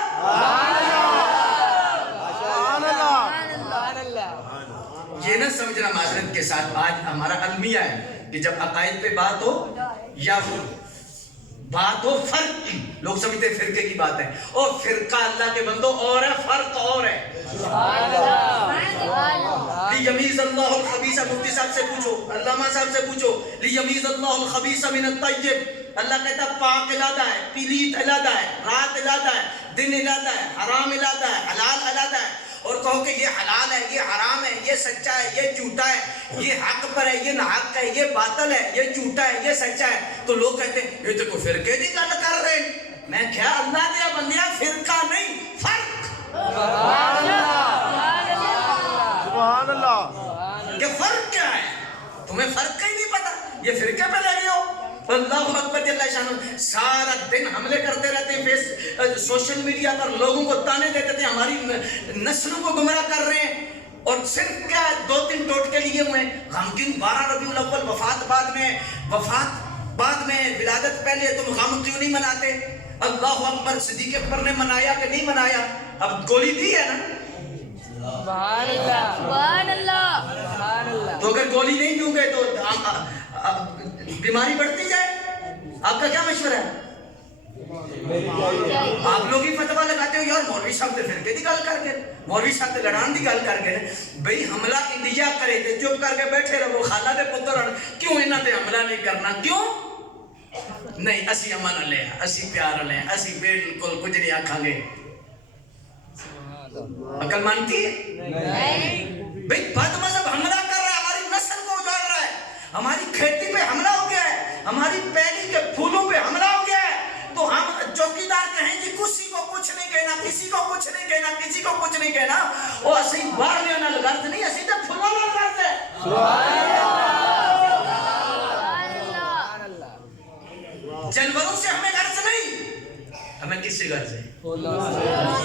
یہ نہ سمجھنا معذرت کے ساتھ، آج ہمارا المیہ ہے کہ جب عقائد پہ بات ہو یا بات ہو فرق کی، لوگ سمجھتے ہیں فرقے کی بات ہے، اور فرقہ اللہ کے بندوں اور ہے، فرق اور ہے۔ لیمیز اللہ الخبیث، مفتی صاحب سے پوچھو، علامہ صاحب سے پوچھو، لیمیز اللہ الخبیث من الطیب، اللہ کہتا ہے پاک علیحدہ ہے، پلیت علیحدہ ہے، رات علیحدہ ہے، دن علیحدہ ہے، حرام علیحدہ ہے، حلال علیحدہ ہے، اور کہو کہ یہ حلال ہے، یہ حرام ہے، یہ سچا ہے، یہ جھوٹا ہے، یہ حق پر ہے، یہ ناحق ہے، یہ باطل ہے، یہ جھوٹا ہے، یہ سچا ہے، تو لوگ کہتے ہیں یہ تو کوئی فرقے کی گل کر رہے ہیں۔ میں کیا اللہ دیا بندیا، فرقہ نہیں، فرق۔ سبحان اللہ، کہ فرق کیا ہے؟ تمہیں فرق کا ہی نہیں پتا، یہ فرقے پہ لگے ہو۔ اللہ اکبر جل شانہ، سارا دن حملے کرتے رہتے ہیں سوشل میڈیا پر، لوگوں کو تانے دیتے تھے، ہماری نسلوں کو گمراہ کر رہے ہیں، اور صرف کیا 2-3 ٹوٹکے لیے ہوئے ہیں، غمگین 12 ربیع الاول، وفات بعد میں، ولادت پہلے، تم غم کیوں نہیں مناتے؟ اللہ اکبر، صدیق اکبر نے منایا کہ نہیں منایا؟ اب گولی دی ہے نا، تو اگر گولی نہیں دوں گے تو بیماری بڑھتی جائے۔ آپ کا کیا مشورہ ہے؟ آپ لوگ ہی فتویٰ لگاتے ہو، یار مولوی صاحب صاحب تے فرقے دی گل کر گئے, مولوی صاحب تے لڑان دی گل کر گئے. بھئی حملہ انڈیا کرے تے چپ کر کے بیٹھے رہو, خالہ دے پتر کیوں انہاں تے حملہ نہیں کرنا, کیوں نہیں؟ اسی امن لے, اسی پیار لے, اسی بالکل کچھ نہیں آکھاں گے. عقل مانتی ہے؟ بھئی بد مذہب حملہ کر رہا ہے, ہماری نسل کو اجاڑ رہا ہے, ہماری کھیتی پہ حملہ ہو گیا ہے, ہماری پیلی کے پھولوں پہ حملہ ہو گیا ہے, تو ہم چوکیدار کہیں جی کسی کو کچھ نہیں کہنا, کسی کو کچھ نہیں کہنا, کسی کو کچھ نہیں کہنا. وہ اسی باہر لینا لگرد نہیں, اسی تے پھولوں لگرد ہے. جانوروں سے ہمیں غرض نہیں, ہمیں کس سے غرض ہے؟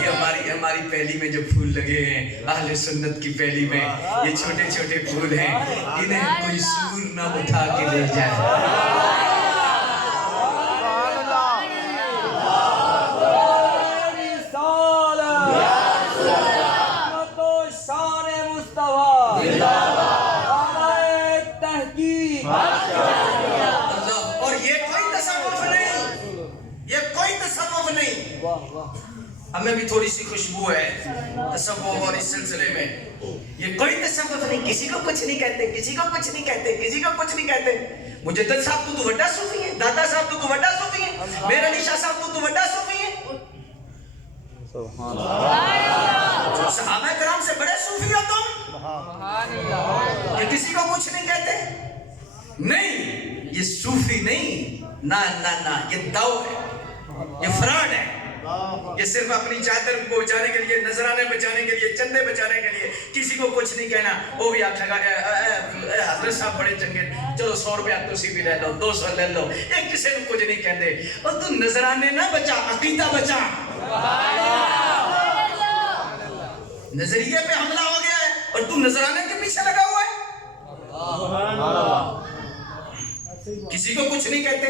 یہ ہماری پہلی میں جو پھول لگے ہیں, اہل سنت کی پہلی میں, یہ چھوٹے چھوٹے پھول ہیں, انہیں کوئی سور نہ اٹھا کے لے جائے. ہمیں بھی تھوڑی سی خوشبو ہے تصوف اور اس سلسلے میں, یہ کوئی تصوف نہیں, کسی کو کچھ نہیں کہتے, کسی کو کچھ نہیں کہتے, کسی کو کچھ نہیں کہتے. مجدد صاحب تو وڈا صوفی ہے, دادا صاحب تو وڈا صوفی ہے, میرا علی شاہ صاحب تو وڈا صوفی ہے, صحابہ کرام سے بڑے صوفی ہو تم. یہ کسی کو کچھ نہیں کہتے, نہیں یہ صوفی نہیں, نہ نہ نہ, یہ دو ہے, یہ فراڈ ہے. یہ صرف اپنی چادر کو بچانے کے لیے, نذرانے بچانے کے لیے, چندے بچانے کے لیے, کسی کو کچھ نہیں کہنا. وہ بھی آکھے گا حضرت صاحب بڑے چنگے, چلو 100 روپیہ تسی بھی لے لو, 200 لے لو, ایک کسی کو کچھ نہیں کہندے. اور تو نذرانے نہ بچا, عقیدہ بچا. نظریے پہ حملہ ہو گیا ہے اور تو نذرانے کے پیچھے لگا ہوا ہے. کسی کو کچھ نہیں کہتے.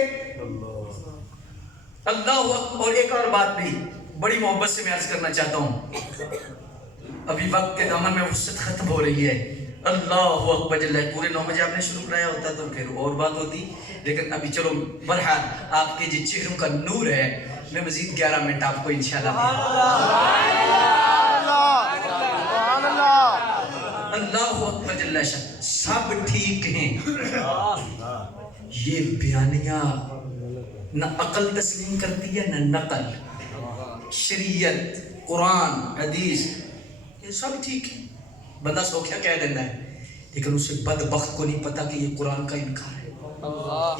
اللہ. اور ایک اور بات بھی بڑی محبت سے میں عرض کرنا چاہتا ہوں, ابھی وقت کے دامن میں وسعت ختم ہو رہی ہے. اللہ اکبر جل, پورے 9 بجے آپ نے شروع کرایا ہوتا تو پھر اور بات ہوتی, لیکن ابھی چلو بہرحال آپ کے جو چہروں کا نور ہے, میں مزید 11 منٹ آپ کو انشاءاللہ اللہ اکبر جل شان. سب ٹھیک ہیں, یہ بیانیہ نہ عقل تسلیم کرتی ہے نہ نقل. شریعت, قرآن, حدیث, یہ سب ٹھیک ہے, بندہ سوکھیا کہہ دینا ہے, لیکن اسے بدبخت کو نہیں پتا کہ یہ قرآن کا انکار ہے,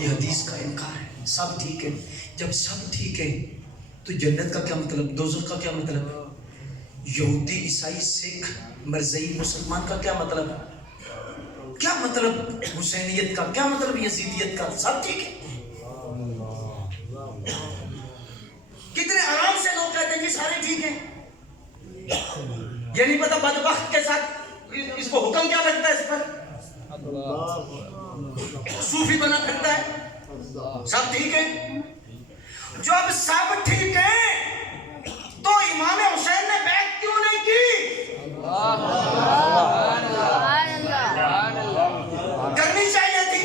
یہ حدیث کا انکار ہے. سب ٹھیک ہے, جب سب ٹھیک ہے تو جنت کا کیا مطلب, دوزخ کا کیا مطلب, یہودی, عیسائی, سکھ, مرزئی, مسلمان کا کیا مطلب, کیا مطلب حسینیت کا, کیا مطلب یزیدیت کا, سب ٹھیک ہے. کتنے آرام سے لوگ کہتے ہیں کہ سارے ٹھیک ہیں, یہ نہیں پتا بدبخت کے ساتھ اس کو حکم کیا لگتا ہے, اس پر صوفی بنا پھرتا ہے. سب ٹھیک ہے, جب سب ٹھیک ہے تو امام حسین نے بیعت کیوں نہیں کی؟ کرنی چاہیے تھی,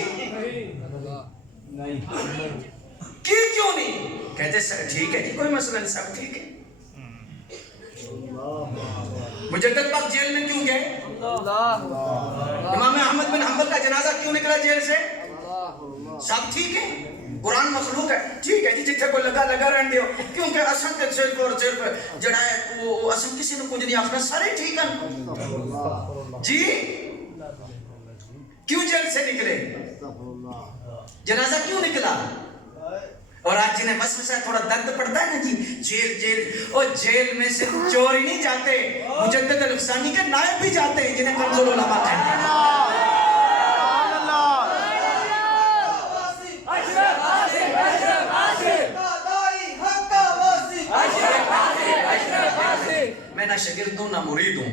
کی کیوں نہیں؟ کہتے سر ٹھیک ہے جی, کوئی مسئلہ نہیں, سب ٹھیک ہے. مجدد پاک جیل میں کیوں گئے؟ امام احمد بن حنبل کا جنازہ کیوں نکلا جیل سے؟ سب ٹھیک ہے, قرآن مخلوق ہے, ٹھیک ہے جی, جتھے کو لگا رہن دیو, کیونکہ اصل کے صرف اور صرف جڑا ہے وہ اصل کسی نے کچھ نہیں آخنا, سارے ٹھیک ہیں جی. کیوں جیل سے نکلے, جنازہ کیوں نکلا؟ اور آج جنہیں وسوسہ تھوڑا درد پڑتا ہے نا جی, جیل, اور جیل میں سے چور ہی نہیں جاتے, مجدد الفسانی کے نائب بھی جاتے ہیں جنہیں کمزور علماء کہتے ہیں. میں نہ شاگرد ہوں نہ مرید ہوں,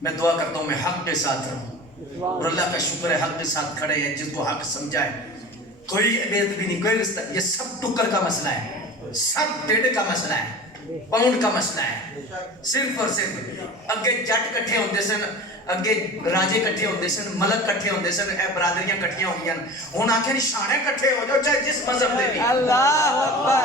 میں دعا کرتا ہوں میں حق کے ساتھ رہوں, اور اللہ کا شکر ہے حق کے ساتھ کھڑے ہیں, جس کو حق سمجھائے, کوئی بےت بھی نہیں, کوئی رشتہ. یہ سب ٹکر کا مسئلہ ہے, سب ڈیڑھ کا مسئلہ ہے, پاؤنڈ کا مسئلہ ہے. صرف اور صرف اگے جٹ کٹھے ہوندے سن, اگے راجے کٹھے ہوندے سن, ملک کٹھے ہوندے سن, اے برادریاں کٹھیاں ہوندیاں, ہن آکھے نشانے کٹھے ہو جاؤ چاہے جس مذہب دے بھی. اللہ اکبر,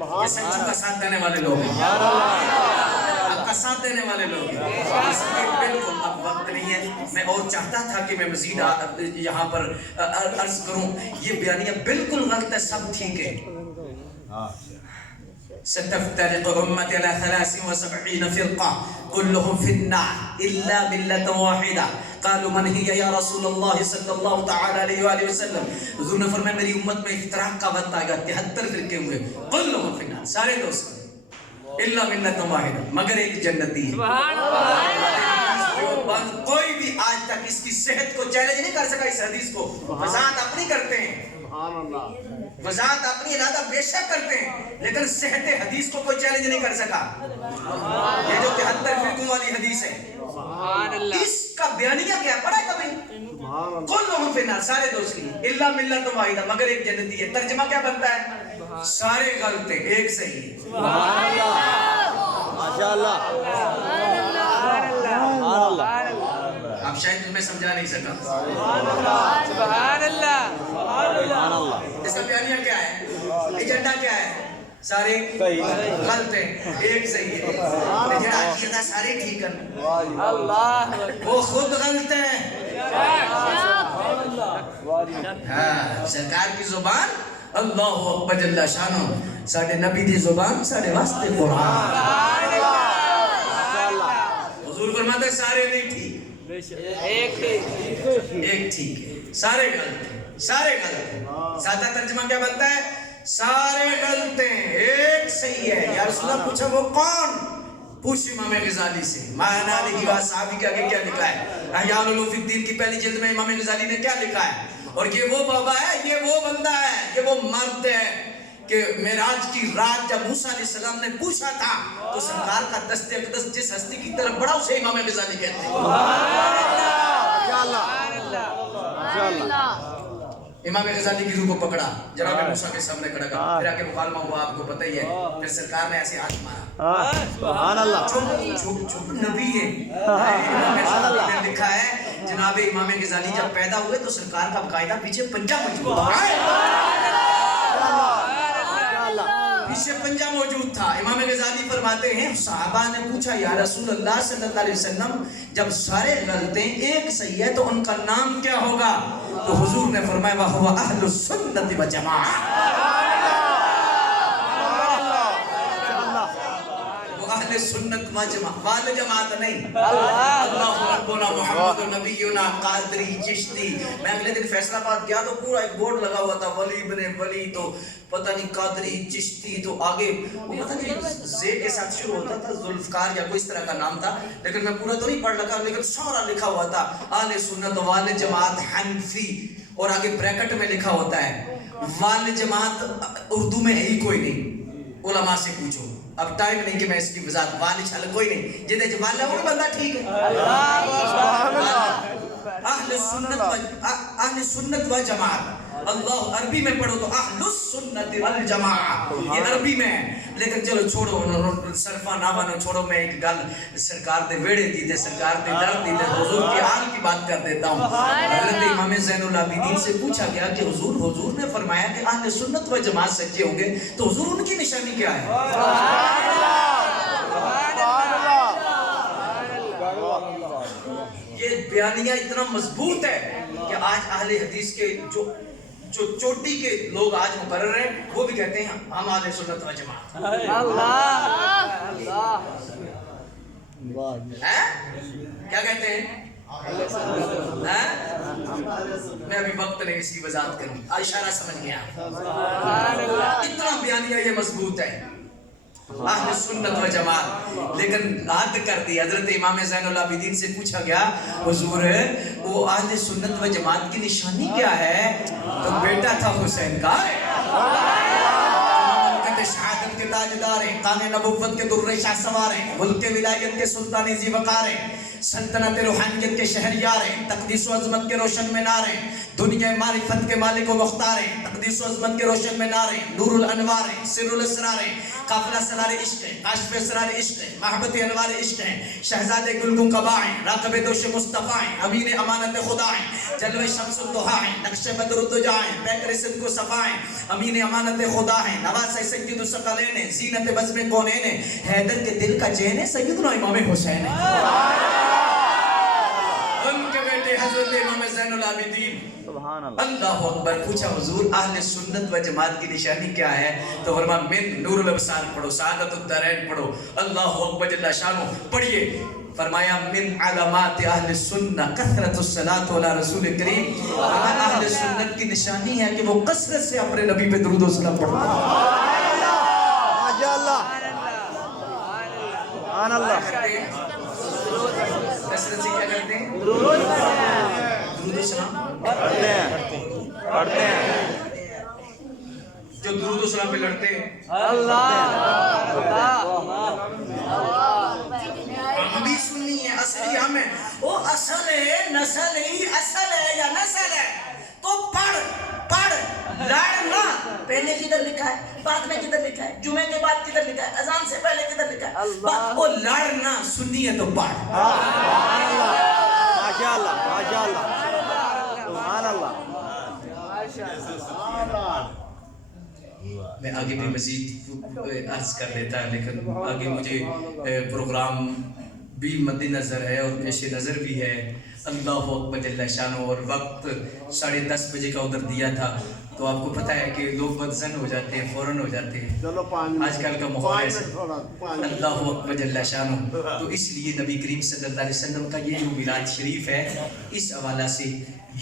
یہ سچوں کا ساتھ دینے والے لوگ ہیں، آپ کا ساتھ دینے والے لوگ ہیں۔ اس لیے بالکل اب وقت نہیں ہے، میں اور چاہتا تھا کہ میں مزید یہاں پر عرض کروں، یہ بیانیہ بالکل غلط ہے، سب ٹھیک ہے۔ ستفترق أمتي على 73 فرقة كلهم في النار إلا ملة واحدة قالوا من هي يا رسول الله صلی اللہ تعالی علیہ وآلہ وسلم، حضور نے فرمایا میری امت میں افتراق کا وقت آئے گا، 73 فرقے ہوئے، كلهم في النار، سارے دوست إلا ملة واحدة، مگر ایک جنتی ہے۔ کوئی بھی آج تک اس کی صحت کو چیلنج نہیں کر سکا، اس حدیث کو وضاحت اپنی کرتے ہیں، وضاحت اپنی علادہ بے شک کرتے ہیں، لیکن صحت حدیث کو کوئی چیلنج نہیں کر سکا۔ یہ جو 73 فرقوں والی حدیث ہے، اس کا بیانیہ کیا ہے؟ پڑھا کبھی؟ کلہم فی النار، سارے دوست کی، الا ملت واحدہ، مگر ایک جنتی ہے۔ ترجمہ کیا بنتا ہے؟ سارے غلط ہیں، ایک صحیح ہے۔ ماشاءاللہ، اب شاید تمہیں سمجھا نہیں سکا۔ سبحان اللہ، اس کا بیانیہ کیا ہے؟ ایجنڈا کیا ہے؟ سارے غلط ہیں، ایک صحیح ہے، لیکن عقیدہ سارے ٹھیک ہیں، وہ خود غلط ہیں۔ ہاں، سرکار کی زبان اللہ اکبر جل شانہ، ساڑھے نبی دی زبان ساڑھے واسطے قرآن۔ حضور فرماتے سارے نہیں ٹھیک، ایک ٹھیک ہے، سارے غلط ہیں، سارے غلط ہیں۔ سادہ ترجمہ کیا بنتا ہے؟ سارے غلط ہیں، ایک صحیح ہے۔ یا رسول اللہ پوچھا وہ کون؟ پوچھ امام غزالی سے، مانا علیہ وآصحابہ کے آگے کیا لکھا ہے؟ احیاء العلوم الدین کی پہلی جلد میں امام غزالی نے کیا لکھا ہے؟ اور یہ وہ بابا ہے، یہ وہ بندہ ہے، یہ وہ مرد ہے کہ معراج کی رات جب موسیٰ علیہ السلام نے پوچھا تھا تو سرکار کا دست اقدس جس ہستی کی طرف بڑھا اسے امام غزالی کہتے ہیں۔ امام غزالی کی روح کو پکڑا، جناب موسیٰ کے سامنے کھڑا کر، پھر آکے مکالمہ ہوا، آپ کو پتہ ہی ہے، پھر سرکار نے ایسے ہاتھ مارا۔ سبحان اللہ، چھپ نبی ہے۔ امام غزالی نے لکھا ہے جناب امام غزالی جب پیدا ہوئے تو سرکار کا باقاعدہ پیچھے پنجہ موجود تھا، پیچھے پنجہ موجود تھا۔ امام غزالی فرماتے ہیں صحابہ نے پوچھا یا رسول اللہ صلی اللہ علیہ وسلم جب سارے غلط ہیں ایک صحیح ہے تو ان کا نام کیا ہوگا؟ تو حضور نے فرمایا وَهُوَ أَهْلُ السُّنَّةِ وَالْجَمَاعَةِ، اہل سنت و جماعت، وال جماعت نہیں۔ اللہ ربنا محمد نبینا قادری چشتی۔ میں اگلے دن فیصلہ آباد گیا تو پورا ایک بورڈ لگا ہوا تھا ولی بن ولی، تو پتہ نہیں قادری چشتی، تو آگے وہ پتہ نہیں زے کے ساتھ شروع ہوتا تھا، ذوالفقار یا کوئی اس طرح کا نام تھا، لیکن میں پورا تو نہیں پڑھ لگا، لیکن سارا لکھا ہوا تھا اہل سنت وال جماعت حنفی، اور آگے بریکٹ میں لکھا ہوتا ہے وال جماعت اردو میں ہے ہی کوئی نہیں، علماء سے پوچھو۔ اب ٹائم نہیں کہ میں اس کی وضاحت، وال چھل کوئی نہیں، جدے جوال ہے وہ بندہ ٹھیک ہے۔ اہل سنت و جماعت، اللہ عربی میں پڑھو تو اہل السنت والجماعت، یہ عربی میں ہے، لیکن چلو چھوڑو صرفہ نہ بنو، چھوڑو میں ایک گل سرکار دے ویڑے دیتے، سرکار دے درد دیتے، حضور کی حال کی بات کر دیتا ہوں۔ حضرت امام زین العابدین سے پوچھا گیا کہ حضور نے فرمایا کہ اہل سنت و جماعت سچے ہوں گے، تو حضور ان کی نشانی کیا ہے؟ یہ بیانیہ اتنا مضبوط ہے کہ آج اہل حدیث کے جو چوٹی کے لوگ آج مقرر ہیں وہ بھی کہتے ہیں ہم اہل سنت و جماعت۔ کیا کہتے ہیں؟ میں ابھی وقت نہیں اس کی وضاحت کروں، اشارہ سمجھ گیا۔ اتنا بیانیہ یہ مضبوط ہے اہل سنت و جماعت، لیکن حد کر دی۔ حضرت امام زین العابدین سے پوچھا گیا حضور وہ اہل سنت و جماعت کی نشانی کیا ہے؟ تو بیٹا تھا حسین کا، شہادت کے تاجدار ہیں، قان نبوت کے در شاہ سوار ہیں، ملک ولایت کے سلطان ذی وقار ہیں، سلطنت روحانیت کے شہریار ہیں، تقدیس و عظمت کے روشن مینار ہیں، دنیا معرفت کے مالک و مختار ہیں، تقدیس و عظمت کے روشن مینار ہیں، نور الانوار ہیں، سر الاسرار ہیں، قافلہ سرار عشق ہیں، کاشف سرار عشق ہیں، محبت انوار عشق ہیں، شہزاد گلگوں کبا ہیں، راقب دوش مصطفیٰ ہیں، امین امانت خدا ہیں، جلوہ شمس الدہا ہیں، نقش بدر الدجا ہیں، پیکر صدق و صفا ہیں، امین امانت خدا ہیں، نواز سید الثقلین ہیں، زینت بزم کونین ہیں، حیدر کے دل کا چین ہے سیدنا امام حسین ہیں، ان کے بیٹے حضرت امام زین العابدین۔ سبحان اللہ۔ اللہ اکبر۔ پوچھا حضور اہل سنت و جماعت کی نشانی کیا ہے؟ تو فرمایا من نور الابصار پڑھو، سعادت الدارین پڑھو، اللہ اکبر جل شانہ پڑھیے۔ فرمایا من علامات اہل سنہ کثرت الصلاۃ علی رسول کریم، فرمایا اہل سنت کی نشانی ہے کہ وہ کثرت سے اپنے نبی پہ درود و سلام پڑھتے ہیں۔ ماشاء اللہ، سبحان اللہ۔ کثرت سے کیا کرتے ہیں؟ درود و سلام پڑھتے ہیں، پڑھتے ہیں۔ جو درود و سلام پہ لڑتے ہیں ہم بھی سنی ہے، اصلی ہم ہیں، وہ اصل ہے، نسل ہی اصل ہے یا نسل ہے تو پڑھ لڑنا پہلے کدھر لکھا ہے، بعد میں کدھر لکھا ہے، جمعے کے بعد کدھر لکھا ہے، اذان سے پہلے کدھر لکھا ہے، وہ لڑنا سنی ہے تو پڑھ۔ ماشاء اللہ، ماشاء اللہ، سبحان اللہ۔ میں آگے بھی مزید عرض کر لیتا ہے، لیکن آگے مجھے پروگرام بھی مد نظر ہے اور پیش نظر بھی ہے۔ اللہ اکبر جل شانہ، اور وقت 10:30 بجے کا ادھر دیا تھا، تو آپ کو پتہ ہے کہ لوگ بدزن ہو جاتے ہیں، فوراً ہو جاتے ہیں، آج کل کا ماحول ایسا۔ اللہ اکبر جل شانہ، تو اس لیے نبی کریم صلی اللہ علیہ وسلم کا یہ جو میلاد شریف ہے، اس حوالہ سے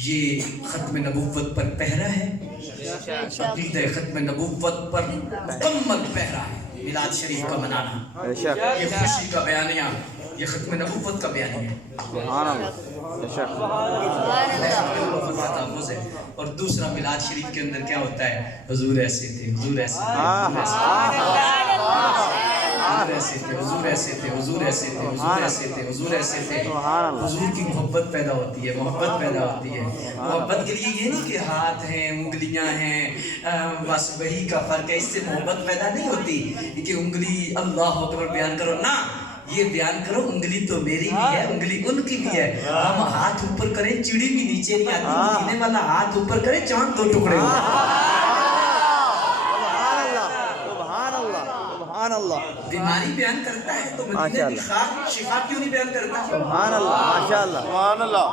یہ ختم نبوت پر پہرا ہے، عقیدہ ختم نبوت پر مکمل پہرا ہے میلاد شریف کا منانا، یہ خوشی کا بیانیہ، یہ ختم نبوت کا بیانیہ ہے، سبحان اللہ، تحفظ ہے۔ اور دوسرا میلاد شریف کے اندر کیا ہوتا ہے؟ حضور ایسے تھے، حضور ایسے تھے، حضور ایسے تھے، حضور ایسے تھے، حضور ایسے تھے، حضور ایسے تھے، حضور ایسے تھے۔ حضور کی محبت پیدا ہوتی ہے، محبت پیدا ہوتی ہے۔ محبت کے لیے یہ نہیں کہ ہاتھ ہیں، انگلیاں ہیں، بس وہی کا فرق ہے، اس سے محبت پیدا نہیں ہوتی کہ انگلی اللہ اکبر بیان کرو، نہ، یہ بیان کرو انگلی تو میری بھی ہے، انگلی ان کی بھی ہے، ہم ہاتھ اوپر کریں چڑی بھی نیچے نہیں آتی، مدینے والا ہاتھ اوپر کرے چاند 2 ٹکڑے ہو۔ سبحان اللہ، بیماری بیان کرتا ہے تو مدینے کی خاک شفا کیوں نہیں بیان کرتا؟ سبحان اللہ، ماشاء اللہ، سبحان اللہ۔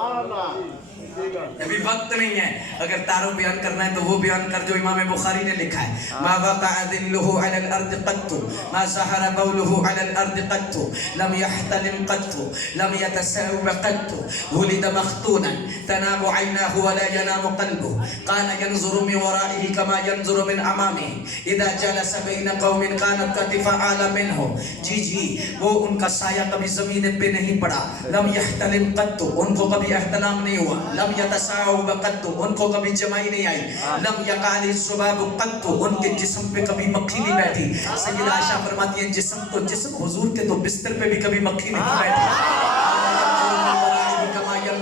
ابھی وقت نہیں ہے، اگر تارو بیان کرنا ہے تو وہ بیان کر جو امام بخاری نے لکھا ہے، ما وقع ذلہ علی الارض قط ما ظہر بولہ علی الارض قط لم يحتلم قط لم يتساوب قط ولد مختونا تنام عیناہ ولا ینام قلبہ کان ینظر من ورائہ کما ینظر من امامہ اذا جلس بین قوم کانت کتف اعلی منہ، جی وہ ان کا سایہ کبھی زمین پہ نہیں پڑا، لم يحتلم قط ان کو کبھی احتلام نہیں ہوا، لم یتساوب قط ان کو کبھی جمائی نہیں آئی، لم یقال الذباب قط ان کے جسم پہ کبھی مکھی نہیں بیٹھی۔ سیدہ عائشہ فرماتی ہیں جسم تو جسم، حضور کے تو بستر پہ بھی کبھی مکھی نہیں بیٹھی۔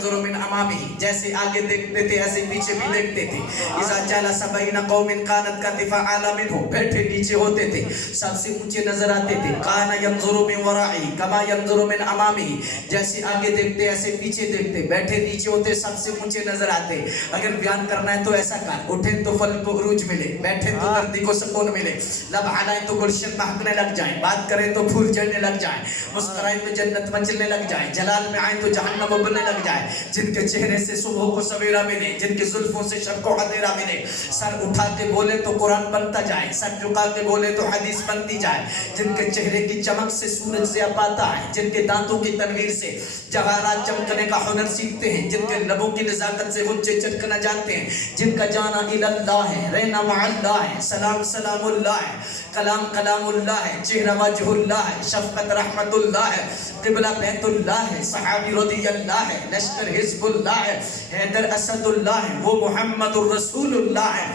من امامہ، جیسے آگے دیکھتے تھے ایسے پیچھے بھی دیکھتے تھے۔ اذا جلس بین قوم کانت کتف اعلی منہ، بیٹھے نیچے ہوتے تھے، سب سے اونچے نظر آتے تھے۔ کان ینظر من ورائہ کما ینظر من امامہ، جیسے آگے دیکھتے ایسے پیچھے دیکھتے، بیٹھے نیچے ہوتے، سب سے اونچے نظر آتے۔ اگر بیان کرنا ہے تو ایسا کر، اٹھیں تو فل کو عروج ملے، بیٹھیں تو دردی کو سکون ملے، لب ہلائیں تو گلشن مہکنے لگ جائیں، بات کریں تو پھول جھڑنے لگ جائیں، مسکرائیں تو جنت مچلنے لگ جائیں، جلال میں آئیں تو جہنم ابلنے لگ جائے۔ جن کے چہرے سے صبح کو سویرا ملے، جن کے زلفوں سے شب کو اندھیرا ملے، سر اٹھا کے بولے تو قرآن بنتا جائے، سر جھکا کے بولے تو حدیث بنتی جائے، جن کے چہرے کی چمک سے سورج ضیا پاتا ہے، جن کے دانتوں کی تنویر سے جواہرات چمکنے کا ہنر سیکھتے ہیں، جن کے لبوں کی نزاکت سے غنچے چٹکنا جانتے ہیں، جن کا جانا اللہ ہے، رہنا مع اللہ ہے، سلام سلام اللہ ہے، کلام کلام اللہ ہے، چہرہ وجہ اللہ ہے، شفقت رحمت اللہ ہے، قبلہ بیت اللہ ہے، صحابی رضی اللہ ہے، لشکر حزب اللہ ہے، حیدر اسد اللہ ہے، وہ محمد الرسول اللہ ہے۔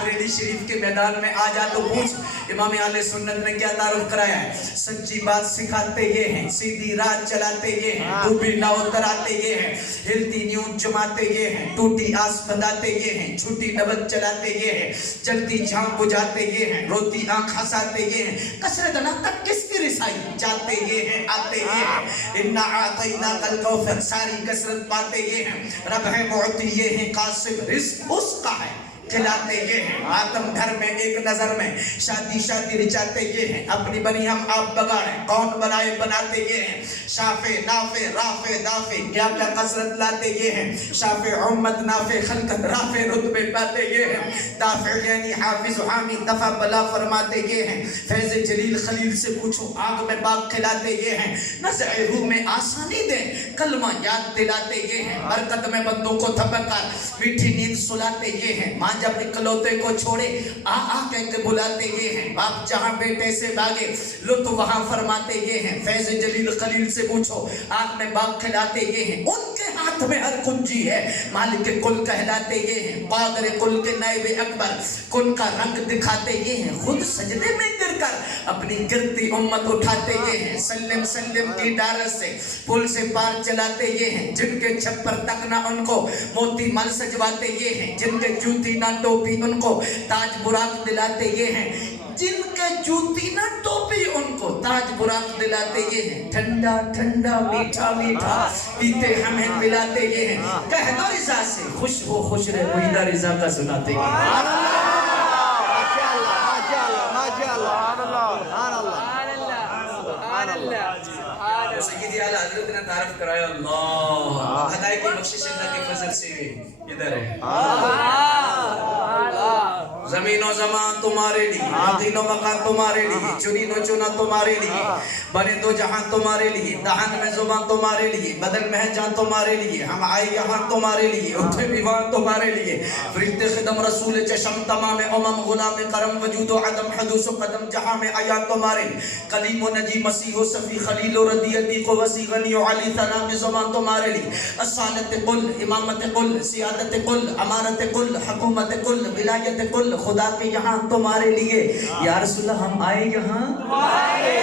بریلی شریف کے میدان میں آ جا تو پوچھ امام اہل سنت نے کیا تعارف کرایا ہے؟ سچی بات سکھاتے یہ ہیں، سیدھی راہ چلاتے یہ ہیں، ڈوبی ناؤ تراتے یہ ہیں، ہلتی نیوز جماتے یہ ہیں، ٹوٹی آس بنداتے یہ ہیں، چھوٹی نبت چلاتے یہ ہیں، جلتی جھانک بجاتے یہ ہیں، روتی آنکھ ہنساتے یہ ہیں، کثرت نہ تک کس کی رسائی جاتے یہ ہیں، آتے یہ ہیں، اِنَّا أَعْطَيْنَاكَ الْكَوْثَرَ ساری کثرت پاتے یہ ہیں، رب ہے معطی یہ ہیں، قاسم رزق اس کا ہے، کھلاتے یہ ہیں، آدم گھر میں ایک نظر میں، شادی رچاتے یہ ہیں، اپنی بنی ہم آپ بگاڑیں، کون بنائے بناتے یہ ہیں، شافع نافع رافع دافع کیا کیا کثرت لاتے یہ ہیں، شافع امت نافع خلقت رافع رتبے پاتے یہ ہیں، دافع یعنی حافظ حامی دفع بلا فرماتے یہ ہیں، فیض جلیل خلیل سے پوچھو آگ میں باغ کھلاتے یہ ہیں، نزع روح میں آسانی دیں کلمہ یاد دلاتے یہ ہیں، برکت میں بندوں کو تھپک کر میٹھی نیند سلاتے یہ ہیں، ماں جب اکلوتے کو چھوڑے کہہ کے بلاتے یہ ہیں، باپ جہاں بیٹے سے بھاگے لطف وہاں فرماتے یہ ہیں، فیض جلیل خلیل سے پوچھو آنکھ میں باغ کھلاتے یہ ہیں، ان کے ہاتھ میں ہر کنجی ہے، مالک کل کہلاتے یہ ہیں، قادر کل کے نائب اکبر کن کا رنگ دکھاتے یہ ہیں، خود سجدے میں گر کر اپنی گرتی امت اٹھاتے یہ ہیں، سلم سلم کی ڈارس سے پل سے پار چلاتے یہ ہیں، جن کے چھپر تک نہ ان کو موتی مل سجواتے یہ ہیں، جن کے جوتی نہ ٹوپی ان کو تاج براق دلاتے یہ ہیں، جن کے جوتی نہ ٹوپی ان کو تاج براق دلاتے یہ ہیں، ٹھنڈا ٹھنڈا میٹھا میٹھا پیتے ہمیں ملاتے یہ ہیں، کہہ دو رضا سے خوش ہو خوش رہے وحیدہ رضا کا سناتے یہ ہیں۔ سیدی اعلیٰ حضرت نے تعارف کرایا اللہ ہدایت کی بخشش اللہ کے فضل سے ادھر ہے، زمین و زمان تمہارے لیے، مدین و مکان تمہارے لیے، چنین و چنا تمہارے لیے، بنے دو جہاں تمہارے لیے، دہن میں زبان تمہارے لیے، بدن میں جان تمہارے لیے، ہم آئے یہاں تمہارے لیے، اٹھے بیوان تمہارے لیے، فرشتے خدم رسول چشم تمام امم غلام کرم وجود و عدم حدوث و قدم جہاں میں آیا تمہارے، قلیم و نجی مسیح و صفی خلیل و ردیتی کو وسیع غنی و علی ثنا میں زبان تمہارے لیے، اصالت قل امامت قل سیادت قل امارت قل حکومت قل ولایت قل خدا کے یہاں تمہارے لیے، یا رسول اللہ ہم آئے یہاں تمہارے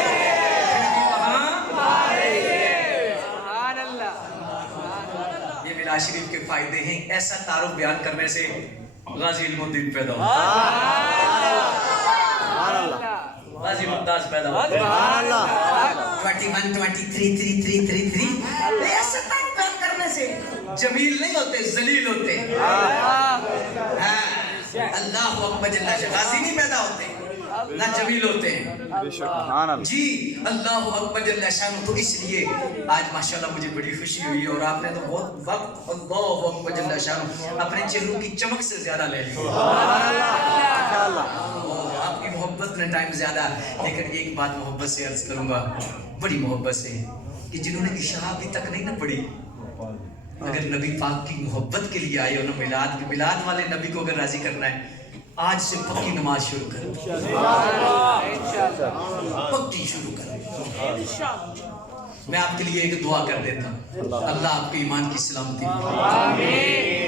لیے، سبحان اللہ۔ یہ ملا شریف کے فائدے ہیں، ایسا تعارف بیان کرنے سے غازی علم الدین پیدا ہوتا غازی ممتاز پیدا ہوتا 21 23 33 ایسا تعارف بیان کرنے سے جمیل نہیں ہوتے ذلیل ہوتے، اللہ اکبر جل شاہ غازی نہیں پیدا ہوتے نہ جمیل ہوتے ہیں جی، اللہ اکبر جل شاہ۔ تو اس لیے آج ماشاءاللہ مجھے بڑی خوشی ہوئی اور آپ نے تو بہت وقت اللہ اکبر جل شاہ اپنے چہروں کی چمک سے زیادہ لے لیا، آپ کی محبت نے ٹائم زیادہ، لیکن ایک بات محبت سے عرض کروں گا، بڑی محبت سے، کہ جنہوں نے عشاء ابھی تک نہیں نہ پڑھی، اگر نبی پاک کی محبت کے لیے آئے ہو نا، میلاد والے نبی کو اگر راضی کرنا ہے، آج سے پکی نماز شروع کریں، پکی شروع کریں۔ میں آپ کے لیے ایک دعا کر دیتا ہوں، اللہ آپ کے ایمان کی سلامتی،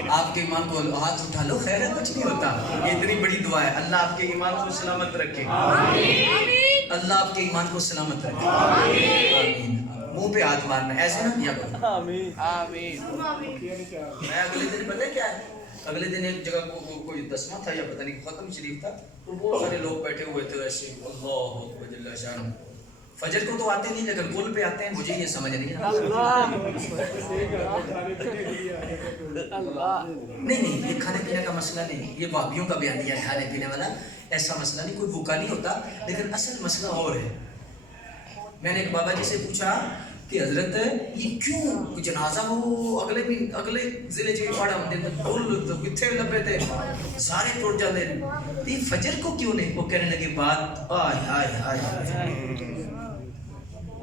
آپ کے ایمان کو ہاتھ اٹھا لو، خیر ہے کچھ نہیں ہوتا، یہ اتنی بڑی دعا ہے، اللہ آپ کے ایمان کو سلامت رکھے، اللہ آپ کے ایمان کو سلامت رکھے، آمین۔ منہ پہ ہاتھ مارنا ایسے نہ کیا کرو، آمین آمین۔ میں اگلے دن پتہ کیا ہے، اگلے دن ایک جگہ کوئی دسواں تھا یا پتہ نہیں ختم شریف تھا، تو بہت سارے لوگ بیٹھے ہوئے تھے ایسے، اللہ اکبر جل شانہ، فجر کو تو آتے نہیں لیکن کل پہ آتے ہیں، مجھے یہ سمجھ نہیں آتا، نہیں یہ کھانے پینے کا مسئلہ نہیں، یہ وہابیوں کا بیان دیا کھانے پینے والا، ایسا مسئلہ نہیں، کوئی بھوکا نہیں ہوتا، لیکن اصل مسئلہ اور ہے۔ میں نے ایک بابا جی سے پوچھا کہ حضرت یہ کیوں جنازہ وہ اگلے ضلع چ پڑا ہوں دے کتنے لبے تھے سارے ٹوٹ جاتے ہیں، یہ فجر کو کیوں نہیں؟ وہ کہنے لگے بات آئے آئے آئے،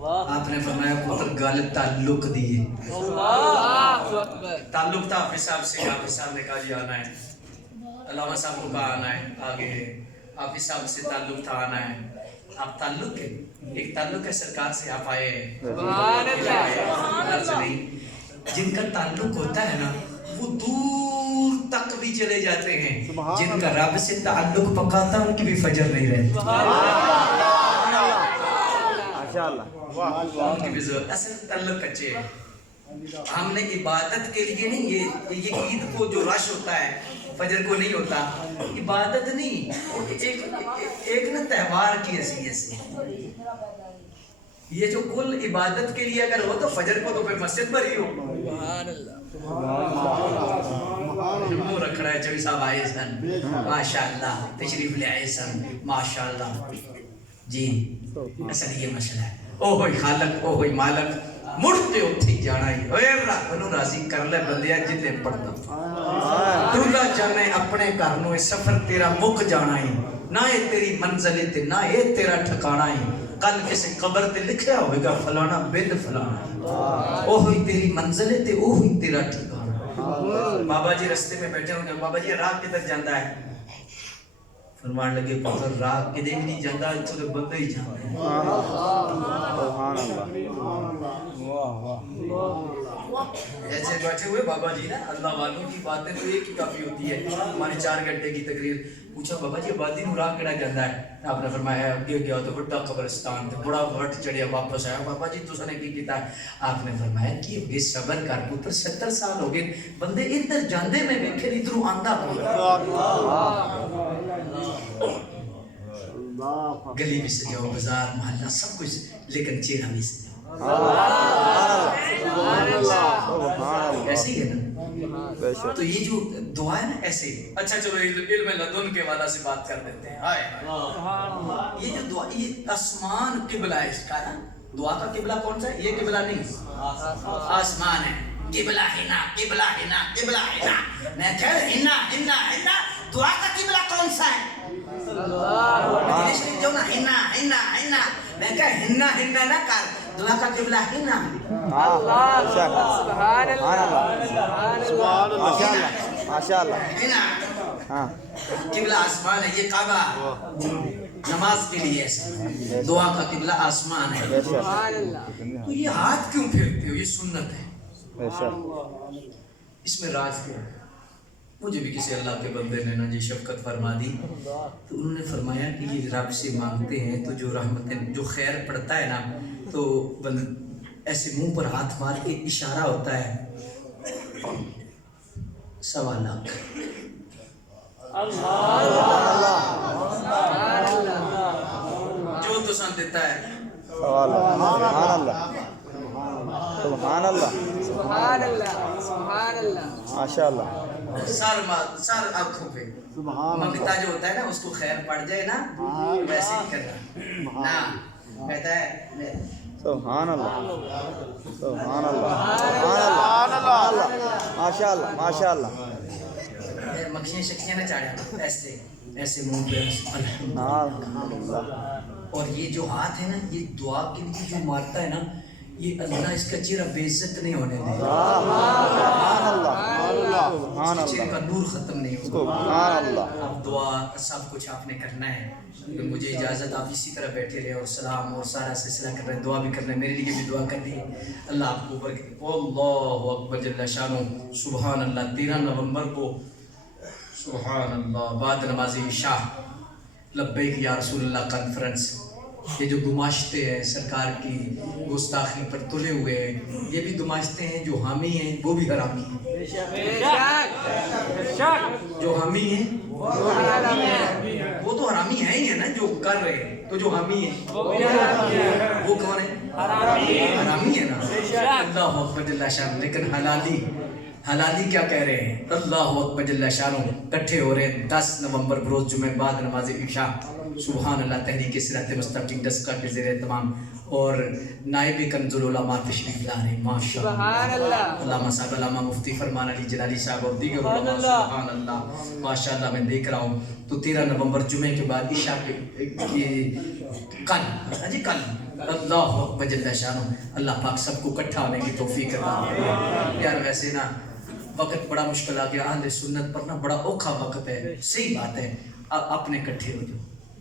آپ نے فرمایا پتر گل تعلق دیے، تعلق تھا حافظ صاحب سے، حافظ صاحب نے کہا جی آنا ہے، علامہ صاحب کو کہا آنا ہے، آگے حافظ صاحب سے تعلق تھا آنا ہے، آپ تعلق ہے، ایک تعلق ہے سرکار سے، آپ آئے ہیں، سبحان اللہ، عرض نہیں جن کا تعلق ہوتا ہے نا وہ دور تک بھی چلے جاتے ہیں، جن کا رب سے تعلق پکاتا ان کی بھی فجر نہیں رہتی، ان کی بھی ضرورت اصل تعلق اچھے ہے۔ ہم نے عبادت کے لیے نہیں، یہ عید کو جو رش ہوتا ہے فجر کو نہیں ہوتا، عبادت نہیں، ایک نا تہوار کی حیثیت سے یہ جو کل عبادت کے لیے اگر ہو تو فجر کو تو پھر مسجد پر ہی ہو۔ منہ رکھ رہا ہے چوی صاحب آئے سن، ماشاءاللہ تشریف لے آئے سن، ماشاءاللہ جی اصل یہ مسئلہ ہے۔ او ہوئی خالق او ہوئی مالک مڑتے اتھی جانا ہی اے رب نو راضی کر لے بندیا جتے پڑھتا دلہ جانے اپنے گھر نو سفر تیرا مک جانا ہی، نہ اے تیری منزل تے نہ اے تیرا ٹھکانا ہی، کل کسی قبر تے لکھیا ہوئے گا فلانا بن فلانا، او ہوئی تیری منزل تے او ہوئی تیرا ٹھکانا۔ بابا جی رستے میں بیٹھے ہوں گے، بابا جی راہ کدھر جاندہ ہے؟ فرمان لگے پتر راہ کدھر بھی نہیں جاندہ، تو بندے ہی جاندے ہیں۔ ایسے بیٹھے ہوئے بابا جی نا اللہ والوں کی باتیں تو ایک ہی کافی ہوتی ہے، ہماری 4 گھنٹے کی تقریر۔ پوچھا بابا جی آبادی نو راہ کیڑا جاندہ ہے؟ آپ نے فرمایا اگے گیا تو بڑا قبرستان تے بڑا وٹ چڑھیا واپس آیا۔ بابا جی تساں نے کی کیتا ہے؟ آپ نے فرمایا کہ ہوگے صبر کر پتر 70 سال ہو گئے بندے ادھر جاندے میں ویکھے ادھروں آندا کوئی، گلی بھی سجاؤ بازار محلہ سب کچھ لیکن چہرہ بھی سجاؤ، ایسے ہی ہے نا۔ تو یہ جو دعا ہے نا ایسے، اچھا چلو علم لدن کے والا سے بات کر دیتے ہیں۔ یہ جو دعا یہ آسمان قبلہ ہے اس کا نا، دعا کا قبلہ کون سا ہے؟ یہ قبلہ نہیں آسمان ہے، قبلہ ہنا قبلہ ہنا قبلہ ہنا، میں کہہ ہنا ہنا ہنا، دعا کا قبلہ کون سا ہے؟ مدینہ شریف جو نا ہنا ہنا ہنا، میں کہا ہنا ہنا نہ کر، دعا کا قبلہ ہنا۔ اللہ سبحان اللہ سبحان اللہ ماشاءاللہ ہنا قبلہ آسمان ہے، یہ کعبہ نماز کے لیے ہے، دعا کا قبلہ آسمان ہے۔ سبحان اللہ۔ تو یہ ہاتھ کیوں پھیرتے ہو؟ یہ سنت ہے، اس میں راز کیا ہے؟ مجھے بھی کسی اللہ کے بندے نے نا جی شفقت فرما دی، تو انہوں نے فرمایا کہ یہ رب سے مانگتے ہیں تو جو رحمتیں جو خیر پڑتا ہے نا تو ایسے منہ پر ہاتھ مار کے اشارہ ہوتا ہے 1.25 لاکھ۔ جو تو سن دیتا ہے سبحان اللہ سبحان اللہ سبحان اللہ سبحان اللہ ماشاءاللہ، سر آنکھوں پہ منگتا جو ہوتا ہے نا اس کو خیر پڑ جائے نا ویسے نہیں کرنا نا، کہتا ہے سبحان اللہ سبحان اللہ سبحان اللہ ماشاءاللہ ماشاءاللہ، مکھیاں شکیاں نہ چاڑیا ایسے ایسے منہ پہ الحمدللہ۔ اور یہ جو ہاتھ ہے نا یہ دعا کے لیے جو مارتا ہے نا یہ اللہ اس کا چہرہ بے عزت نہیں ہونے دے، اس کے چہرے کا نور ختم نہیں ہوگا۔ اب دعا سب کچھ آپ نے کرنا ہے، مجھے اجازت آپ اسی طرح بیٹھے رہے اور سلام اور سارا سلسلہ کر رہے ہیں، دعا بھی کرنا ہے، میرے لیے بھی دعا کرنی ہے، اللہ آپ کو برکت۔ اللہ اکبر جل شانہ، سبحان اللہ۔ 13 نومبر کو سبحان اللہ بعد نماز عشاء لبیک یا رسول اللہ کانفرنس، یہ جو گماشتے ہیں سرکار کی گستاخی پر تلے ہوئے ہیں، یہ بھی گماشتے ہیں، جو حامی ہیں وہ بھی حرامی ہیں، جو حامی ہیں وہ تو حرامی ہیں ہی ہے نا، جو کر رہے ہیں، تو جو حامی ہیں وہ کون ہے؟ حرامی ہے نا۔ اللہ اکبر جل شانہ۔ لیکن حلالی کیا کہہ رہے ہیں؟ اللہ اکبر جل شانہ کٹھے ہو رہے ہیں 10 نومبر بروز جمعہ بعد نماز عشاء، سبحان اللہ، تحریک صراط مستقیم ڈسکا کے زیر اہتمام، اور نائب کنز العلماء تشریف لا رہے ہیں، ماشاءاللہ سبحان اللہ۔ علامہ صاحب علامہ مفتی فرمان علی جلالی صاحب اور دیگر علماء، سبحان اللہ ماشاءاللہ۔ میں دیکھ رہا ہوں تو 13 نومبر جمعے کے بعد عشاء کی کل اللہ اکبر جل شانہ، اللہ پاک سب کو اکٹھا ہونے کی توفیق عطا فرمائے۔ یار ویسے نا وقت بڑا مشکل آ گیا، اہل سنت پر نا بڑا اوکھا وقت ہے، صحیح بات ہے، اپنے اکٹھے ہو جاؤ،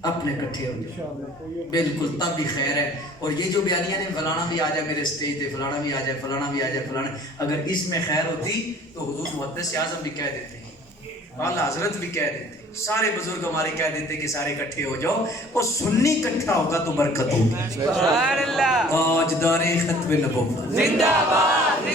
اپنے کٹھے ہو جائے بالکل تب بھی خیر ہے. اور یہ جو بیانیہ نے فلانا بھی آ جائے میرے سٹیج پہ، فلانا بھی آ جائے، فلانا بھی آ جائے، فلانا، اگر اس میں خیر ہوتی تو حضور محدث اعظم بھی کہہ دیتے ہیں، اعلیٰ حضرت بھی کہہ دیتے ہیں، سارے بزرگ ہمارے کہہ دیتے کہ سارے اکٹھے ہو جاؤ، اور سنی اکٹھا ہوگا تو برکت ہوگی. سبحان اللہ. تاجدار ختم نبوت زندہ باد.